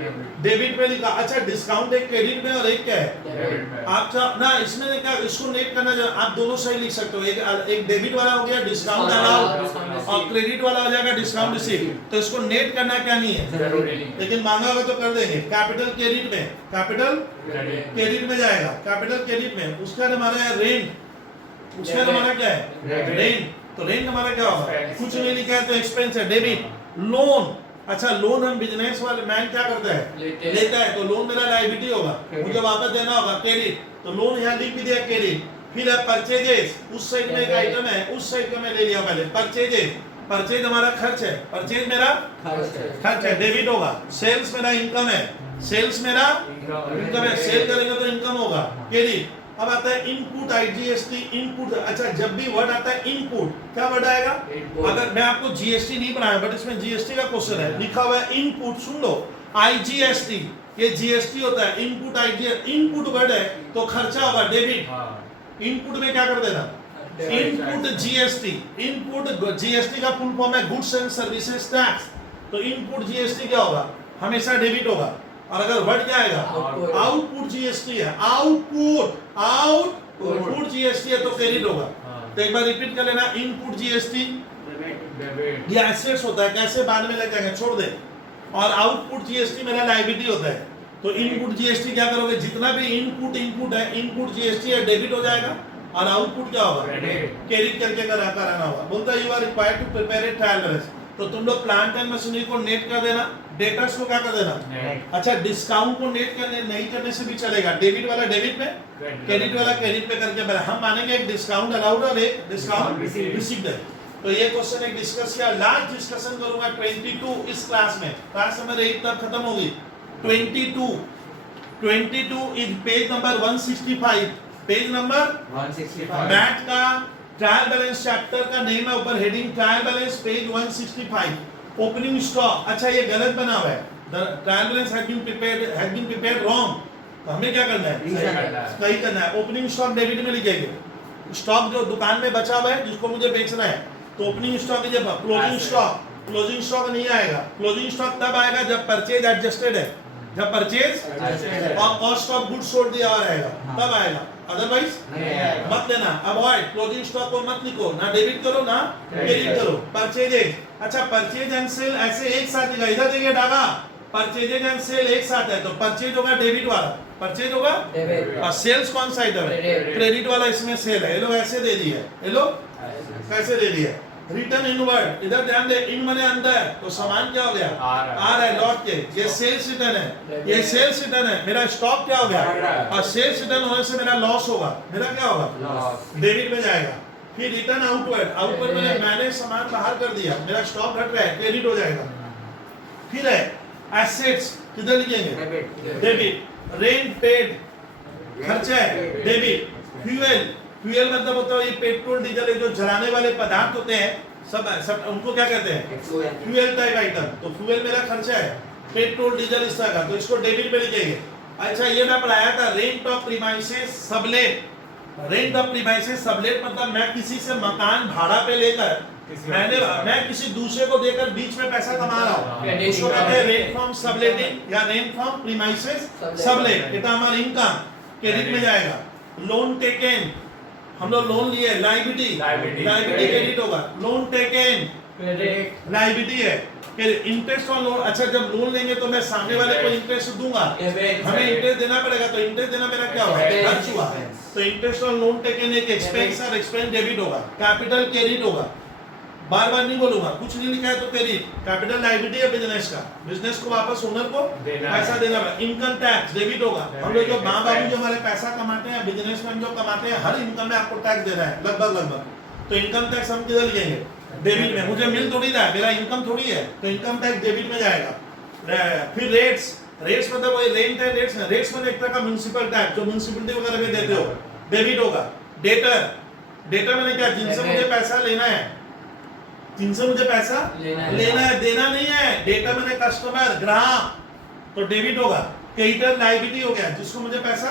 डेबिट पे लिखा अच्छा डिस्काउंट एक क्रेडिट में और एक क्या है डेबिट में आप ना इसमें क्या इसको नेट करना आप दोनों सही लिख सकते हो एक डेबिट वाला हो गया डिस्काउंट अलाउ और क्रेडिट वाला हो जाएगा डिस्काउंट रिसीव तो इसको नेट करना क्या नहीं है जरूरी नहीं लेकिन मांगा होगा तो कर देंगे कैपिटल क्रेडिट में कैपिटल क्रेडिट क्रेडिट में जाएगा कैपिटल क्रेडिट में उसका हमारा है रेंट उसका हमारा क्या है रेंट तो रेंट हमारा क्या होगा कुछ नहीं लिखा है तो एक्सपेंस है डेबिट लोन अच्छा लोन हम बिजनेस वाले मैन क्या करता है लेता है तो लोन मेरा लायबिलिटी होगा मुझे वापस देना होगा क्रेडिट तो लोन यहाँ लिख भी दिया क्रेडिट फिर है परचेजेस उस साइड में एक आइटम है उस साइड का मैं ले लिया पहले परचेजेस परचेज हमारा खर्च है परचेज मेरा खर्च है डेबिट होगा सेल्स मेरा इनकम है सेल्स मेरा इनकम है सेल करेंगे तो इनकम होगा क्रेडिट अब आता है इनपुट आईजीएसटी इनपुट अच्छा जब भी वर्ड आता है इनपुट क्या वर्ड आएगा अगर मैं आपको जीएसटी नहीं बनाया बट इसमें जीएसटी का क्वेश्चन है लिखा हुआ है इनपुट सुन लो आईजीएसटी ये जीएसटी होता है इनपुट आईजीएसटी इनपुट वर्ड है तो खर्चा होगा डेबिट इनपुट में क्या कर देना इनपुट जीएसटी इनपुट जीएसटी का फुल फॉर्म है गुड्स एंड सर्विसेज टैक्स तो इनपुट जीएसटी क्या होगा हमेशा डेबिट होगा और अगर वर्ड क्या आएगा आउटपुट जीएसटी है आउटपुट जीएसटी है तो क्रेडिट होगा तो एक बार रिपीट कर लेना इनपुट जीएसटी डेबिट ये एसेट्स होता है कैसे बाद में लग जाएंगे छोड़ दे और आउटपुट जीएसटी मेरा लायबिलिटी होता है तो इनपुट जीएसटी क्या करोगे जितना भी इनपुट है इनपुट जीएसटी है डेबिट हो जाएगा और आउटपुट क्या होगा क्रेडिट करके कराना होगा बोलता है you are required to prepare a trial balance तो तुम लोग प्लांट एंड मशीनरी को नेट कर देना डेटर्स को क्या कर देना अच्छा डिस्काउंट को नेट करने नहीं करने से भी चलेगा डेबिट वाला डेबिट पे क्रेडिट वाला क्रेडिट पे करके हम मानेंगे एक डिस्काउंट अलाउड और एक डिस्काउंट रिसीव्ड है तो ये क्वेश्चन एक डिस्कस किया लास्ट डिस्कशन करूंगा 22 इस क्लास में क्लास नंबर 8 तक खत्म होगी 22 is page number 165 page number 165 math का ट्रायल बैलेंस चैप्टर का नेम है ऊपर heading trial balance page 165 opening stock अच्छा ये गलत बना हुआ है the trial balance has been prepared wrong तो हमें क्या करना है सही करना है ओपनिंग स्टॉक डेबिट में लिखेंगे स्टॉक जो दुकान में बचा हुआ है जिसको मुझे बेचना है तो ओपनिंग स्टॉक है क्लोजिंग स्टॉक नहीं आएगा क्लोजिंग स्टॉक तब आएगा जब परचेज एडजस्टेड है जब परचेज और कॉस्ट ऑफ गुड्स सोल्ड दिया हुआ रहेगा तब आएगा अदरवाइज मत लेना अवॉइड क्लोजिंग स्टॉक को मत लिखो ना डेबिट करो ना क्रेडिट करो परचेजेज अच्छा परचेज एंड सेल ऐसे एक साथ लिखा इधर देखिए डागा परचेजेज एंड सेल एक साथ है तो परचेज होगा डेबिट वाला परचेज होगा और सेल्स कौन सा आइटम है क्रेडिट वाला इसमें सेल है ये लोग ऐसे दे दिए ये लोग कैसे दे दिए रिटर्न इनवर्ड इधर ध्यान दे इन मने अंदर तो सामान क्या हो गया आ रहा है लौट के ये सेल्स रिटर्न है ये सेल्स रिटर्न है मेरा स्टॉक क्या हो गया और सेल्स रिटर्न होने से मेरा लॉस होगा मेरा क्या होगा डेबिट में जाएगा फिर रिटर्न आउटवर्ड मैंने सामान बाहर कर दिया मेरा स्टॉक घट रहा है क्रेडिट हो जाएगा फिर है एसेट्स किधर लिखेंगे डेबिट रेंट पेड खर्चा है डेबिट फ्यूल मतलब होता है ये पेट्रोल डीजल जो जलाने वाले पदार्थ होते हैं सब उनको क्या कहते हैं फ्यूल टाइप आइटम तो फ्यूल मेरा खर्चा है पेट्रोल डीजल इस तरह का तो इसको डेबिट में लिखेंगे अच्छा ये मैं पढ़ाया था रेंट ऑफ प्रीमाइसेस सबलेट मतलब मैं किसी से मकान भाड़ा पे लेकर मैं किसी दूसरे को देकर बीच में पैसा कमा रहा हूँ उसको कहते हैं रेंट फ्रॉम सबलेटिंग या रेंट फ्रॉम प्रीमाइसेस सबलेट इतना हमारा इनकम क्रेडिट में जाएगा लोन टेकन हम लोग लोन लिए लायबिलिटी क्रेडिट होगा लोन टेकन लायबिलिटी है इंटरेस्ट ऑन लोन अच्छा जब लोन लेंगे तो मैं सामने वाले को इंटरेस्ट दूंगा हमें इंटरेस्ट देना पड़ेगा तो इंटरेस्ट देना मेरा क्या होगा खर्च हुआ तो इंटरेस्ट ऑन लोन टेकन एक एक्सपेंस और एक्सपेंस डेबिट होगा कैपिटल क्रेडिट होगा बार बार नहीं बोलूंगा कुछ नहीं लिखा है तो क्रेडिट कैपिटल लायबिलिटी है बिजनेस को वापस ओनर को पैसा देना पड़ेगा इनकम टैक्स डेबिट होगा हम लोग जो माँ बाबू जो हमारे पैसा कमाते हैं बिजनेसमैन जो कमाते हैं हर इनकम में आपको टैक्स देना है लगभग तो इनकम टैक्स हम किधर लिखेंगे डेबिट में मुझे मिल थोड़ी रहा है मेरा इनकम थोड़ी है तो इनकम टैक्स डेबिट में जाएगा फिर रेट्स मतलब वही रेंट है रेट्स में एक तरह का म्युनिसिपल टैक्स जो म्युनिसिपलिटी वगैरह में देते हो डेबिट होगा डेटर मैंने क्या जिनसे मुझे पैसा लेना है जिनसे मुझे पैसा लेना है, देना नहीं है। डेटा मैंने कस्टमर ग्राहक, तो डेबिट होगा। क्रेडिटर लायबिलिटी हो गया, जिसको मुझे पैसा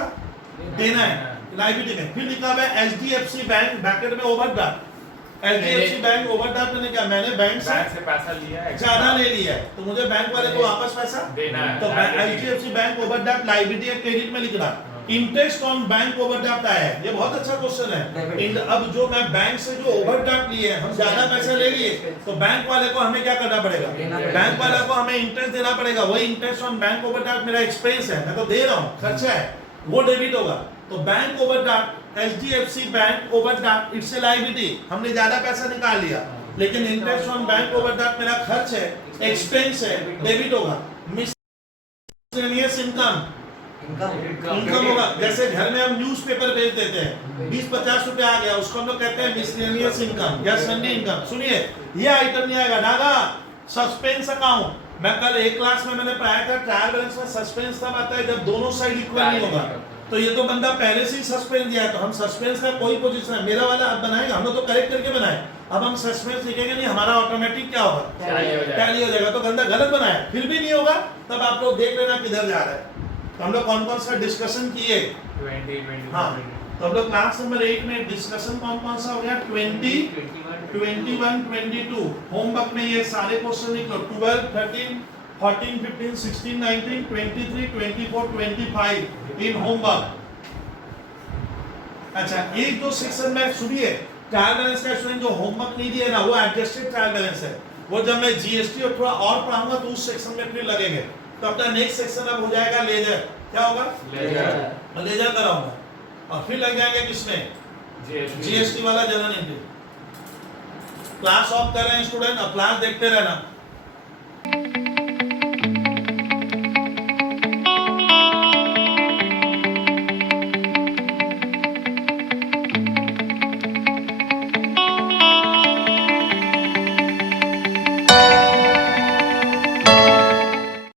देना है लायबिलिटी में। फिर लिखा हुआ है एचडीएफसी बैंक ब्रैकेट में ओवरड्राफ्ट। एचडीएफसी बैंक ओवरड्राफ्ट मैंने क्या, मैंने बैंक से पैसा लिया है, ज्यादा ले लिया है, तो मुझे बैंक वाले को वापस पैसा देना है। तो एचडीएफसी बैंक ओवरड्राफ्ट लायबिलिटी या क्रेडिट में लिखना। इंटरेस्ट ऑन बैंक ओवरड्राफ्ट आया है, ये बहुत अच्छा क्वेश्चन है। अब जो मैं बैंक से जो ओवरड्राफ्ट लिए हम ज्यादा पैसा ले लिए, तो बैंक वाले को हमें क्या करना पड़ेगा, बैंक वाले को हमें इंटरेस्ट देना पड़ेगा। वही इंटरेस्ट ऑन बैंक ओवरड्राफ्ट मेरा एक्सपेंस है, मैं तो दे रहा हूँ, खर्चा है, वो डेबिट होगा। तो bank overdraft, HDFC bank overdraft, it's a liability, हमने ज्यादा पैसा निकाल लिया, लेकिन इंटरेस्ट ऑन बैंक ओवरड्राफ्ट मेरा खर्च है, एक्सपेंस है, डेबिट होगा। मिसलेनियस इनकम होगा। जैसे घर में हम न्यूज़पेपर बेच देते हैं, 20-50 रुपए आ गया, उसको हम लोग कहते हैं मिसलेनियस इनकम या सन्नी इनकम। सुनिए, ये आइटम नहीं आएगा दादा। सस्पेंस अकाउंट, मैं कल एक क्लास में मैंने पढ़ाया था, ट्रायल बैलेंस में सस्पेंस तब आता है जब दोनों साइड इक्वल नहीं होगा। तो ये तो बंदा पहले से ही सस्पेंस दिया है, तो हम सस्पेंस का कोई पोजीशन है, मेरा वाला अब बनाएगा, हम लोग तो करेक्ट करके बनाए। अब हम सस्पेंस लिखेंगे नहीं, हमारा ऑटोमेटिक क्या होगा, टैली हो जाएगा। तो गंदा गलत बनाया, फिर भी नहीं होगा, तब आप लोग देख लेना किधर जा रहा है। तो हम लोग कौन कौन सा डिस्कशन किए, 20 हाँ, तो हम लोग क्लास नंबर 8 में डिस्कशन कौन कौन सा हो गया, 20, 21, 22। होमवर्क में ये सारे क्वेश्चन लिख लो, 12, 13, 14, 15, 16, 19, 23, 24, 25 इन होमवर्क। अच्छा, एक दो सेक्शन में सुनिए, ट्रायल बैलेंस का स्टूडेंट जो होमवर्क नहीं दिया ना, वो एडजस्टेड ट्रायल बैलेंस है। वो जब मैं जीएसटी और थोड़ा और पढ़ाऊंगा तो उस सेक्शन में फिर लगेंगे। तो अपना नेक्स्ट सेक्शन अब हो जाएगा लेजर, क्या होगा, लेजर कराऊंगा, और फिर लग जाएंगे किसमें, जीएसटी वाला जनरल एंट्री। क्लास ऑफ कर रहे हैं स्टूडेंट, अब क्लास देखते रहना।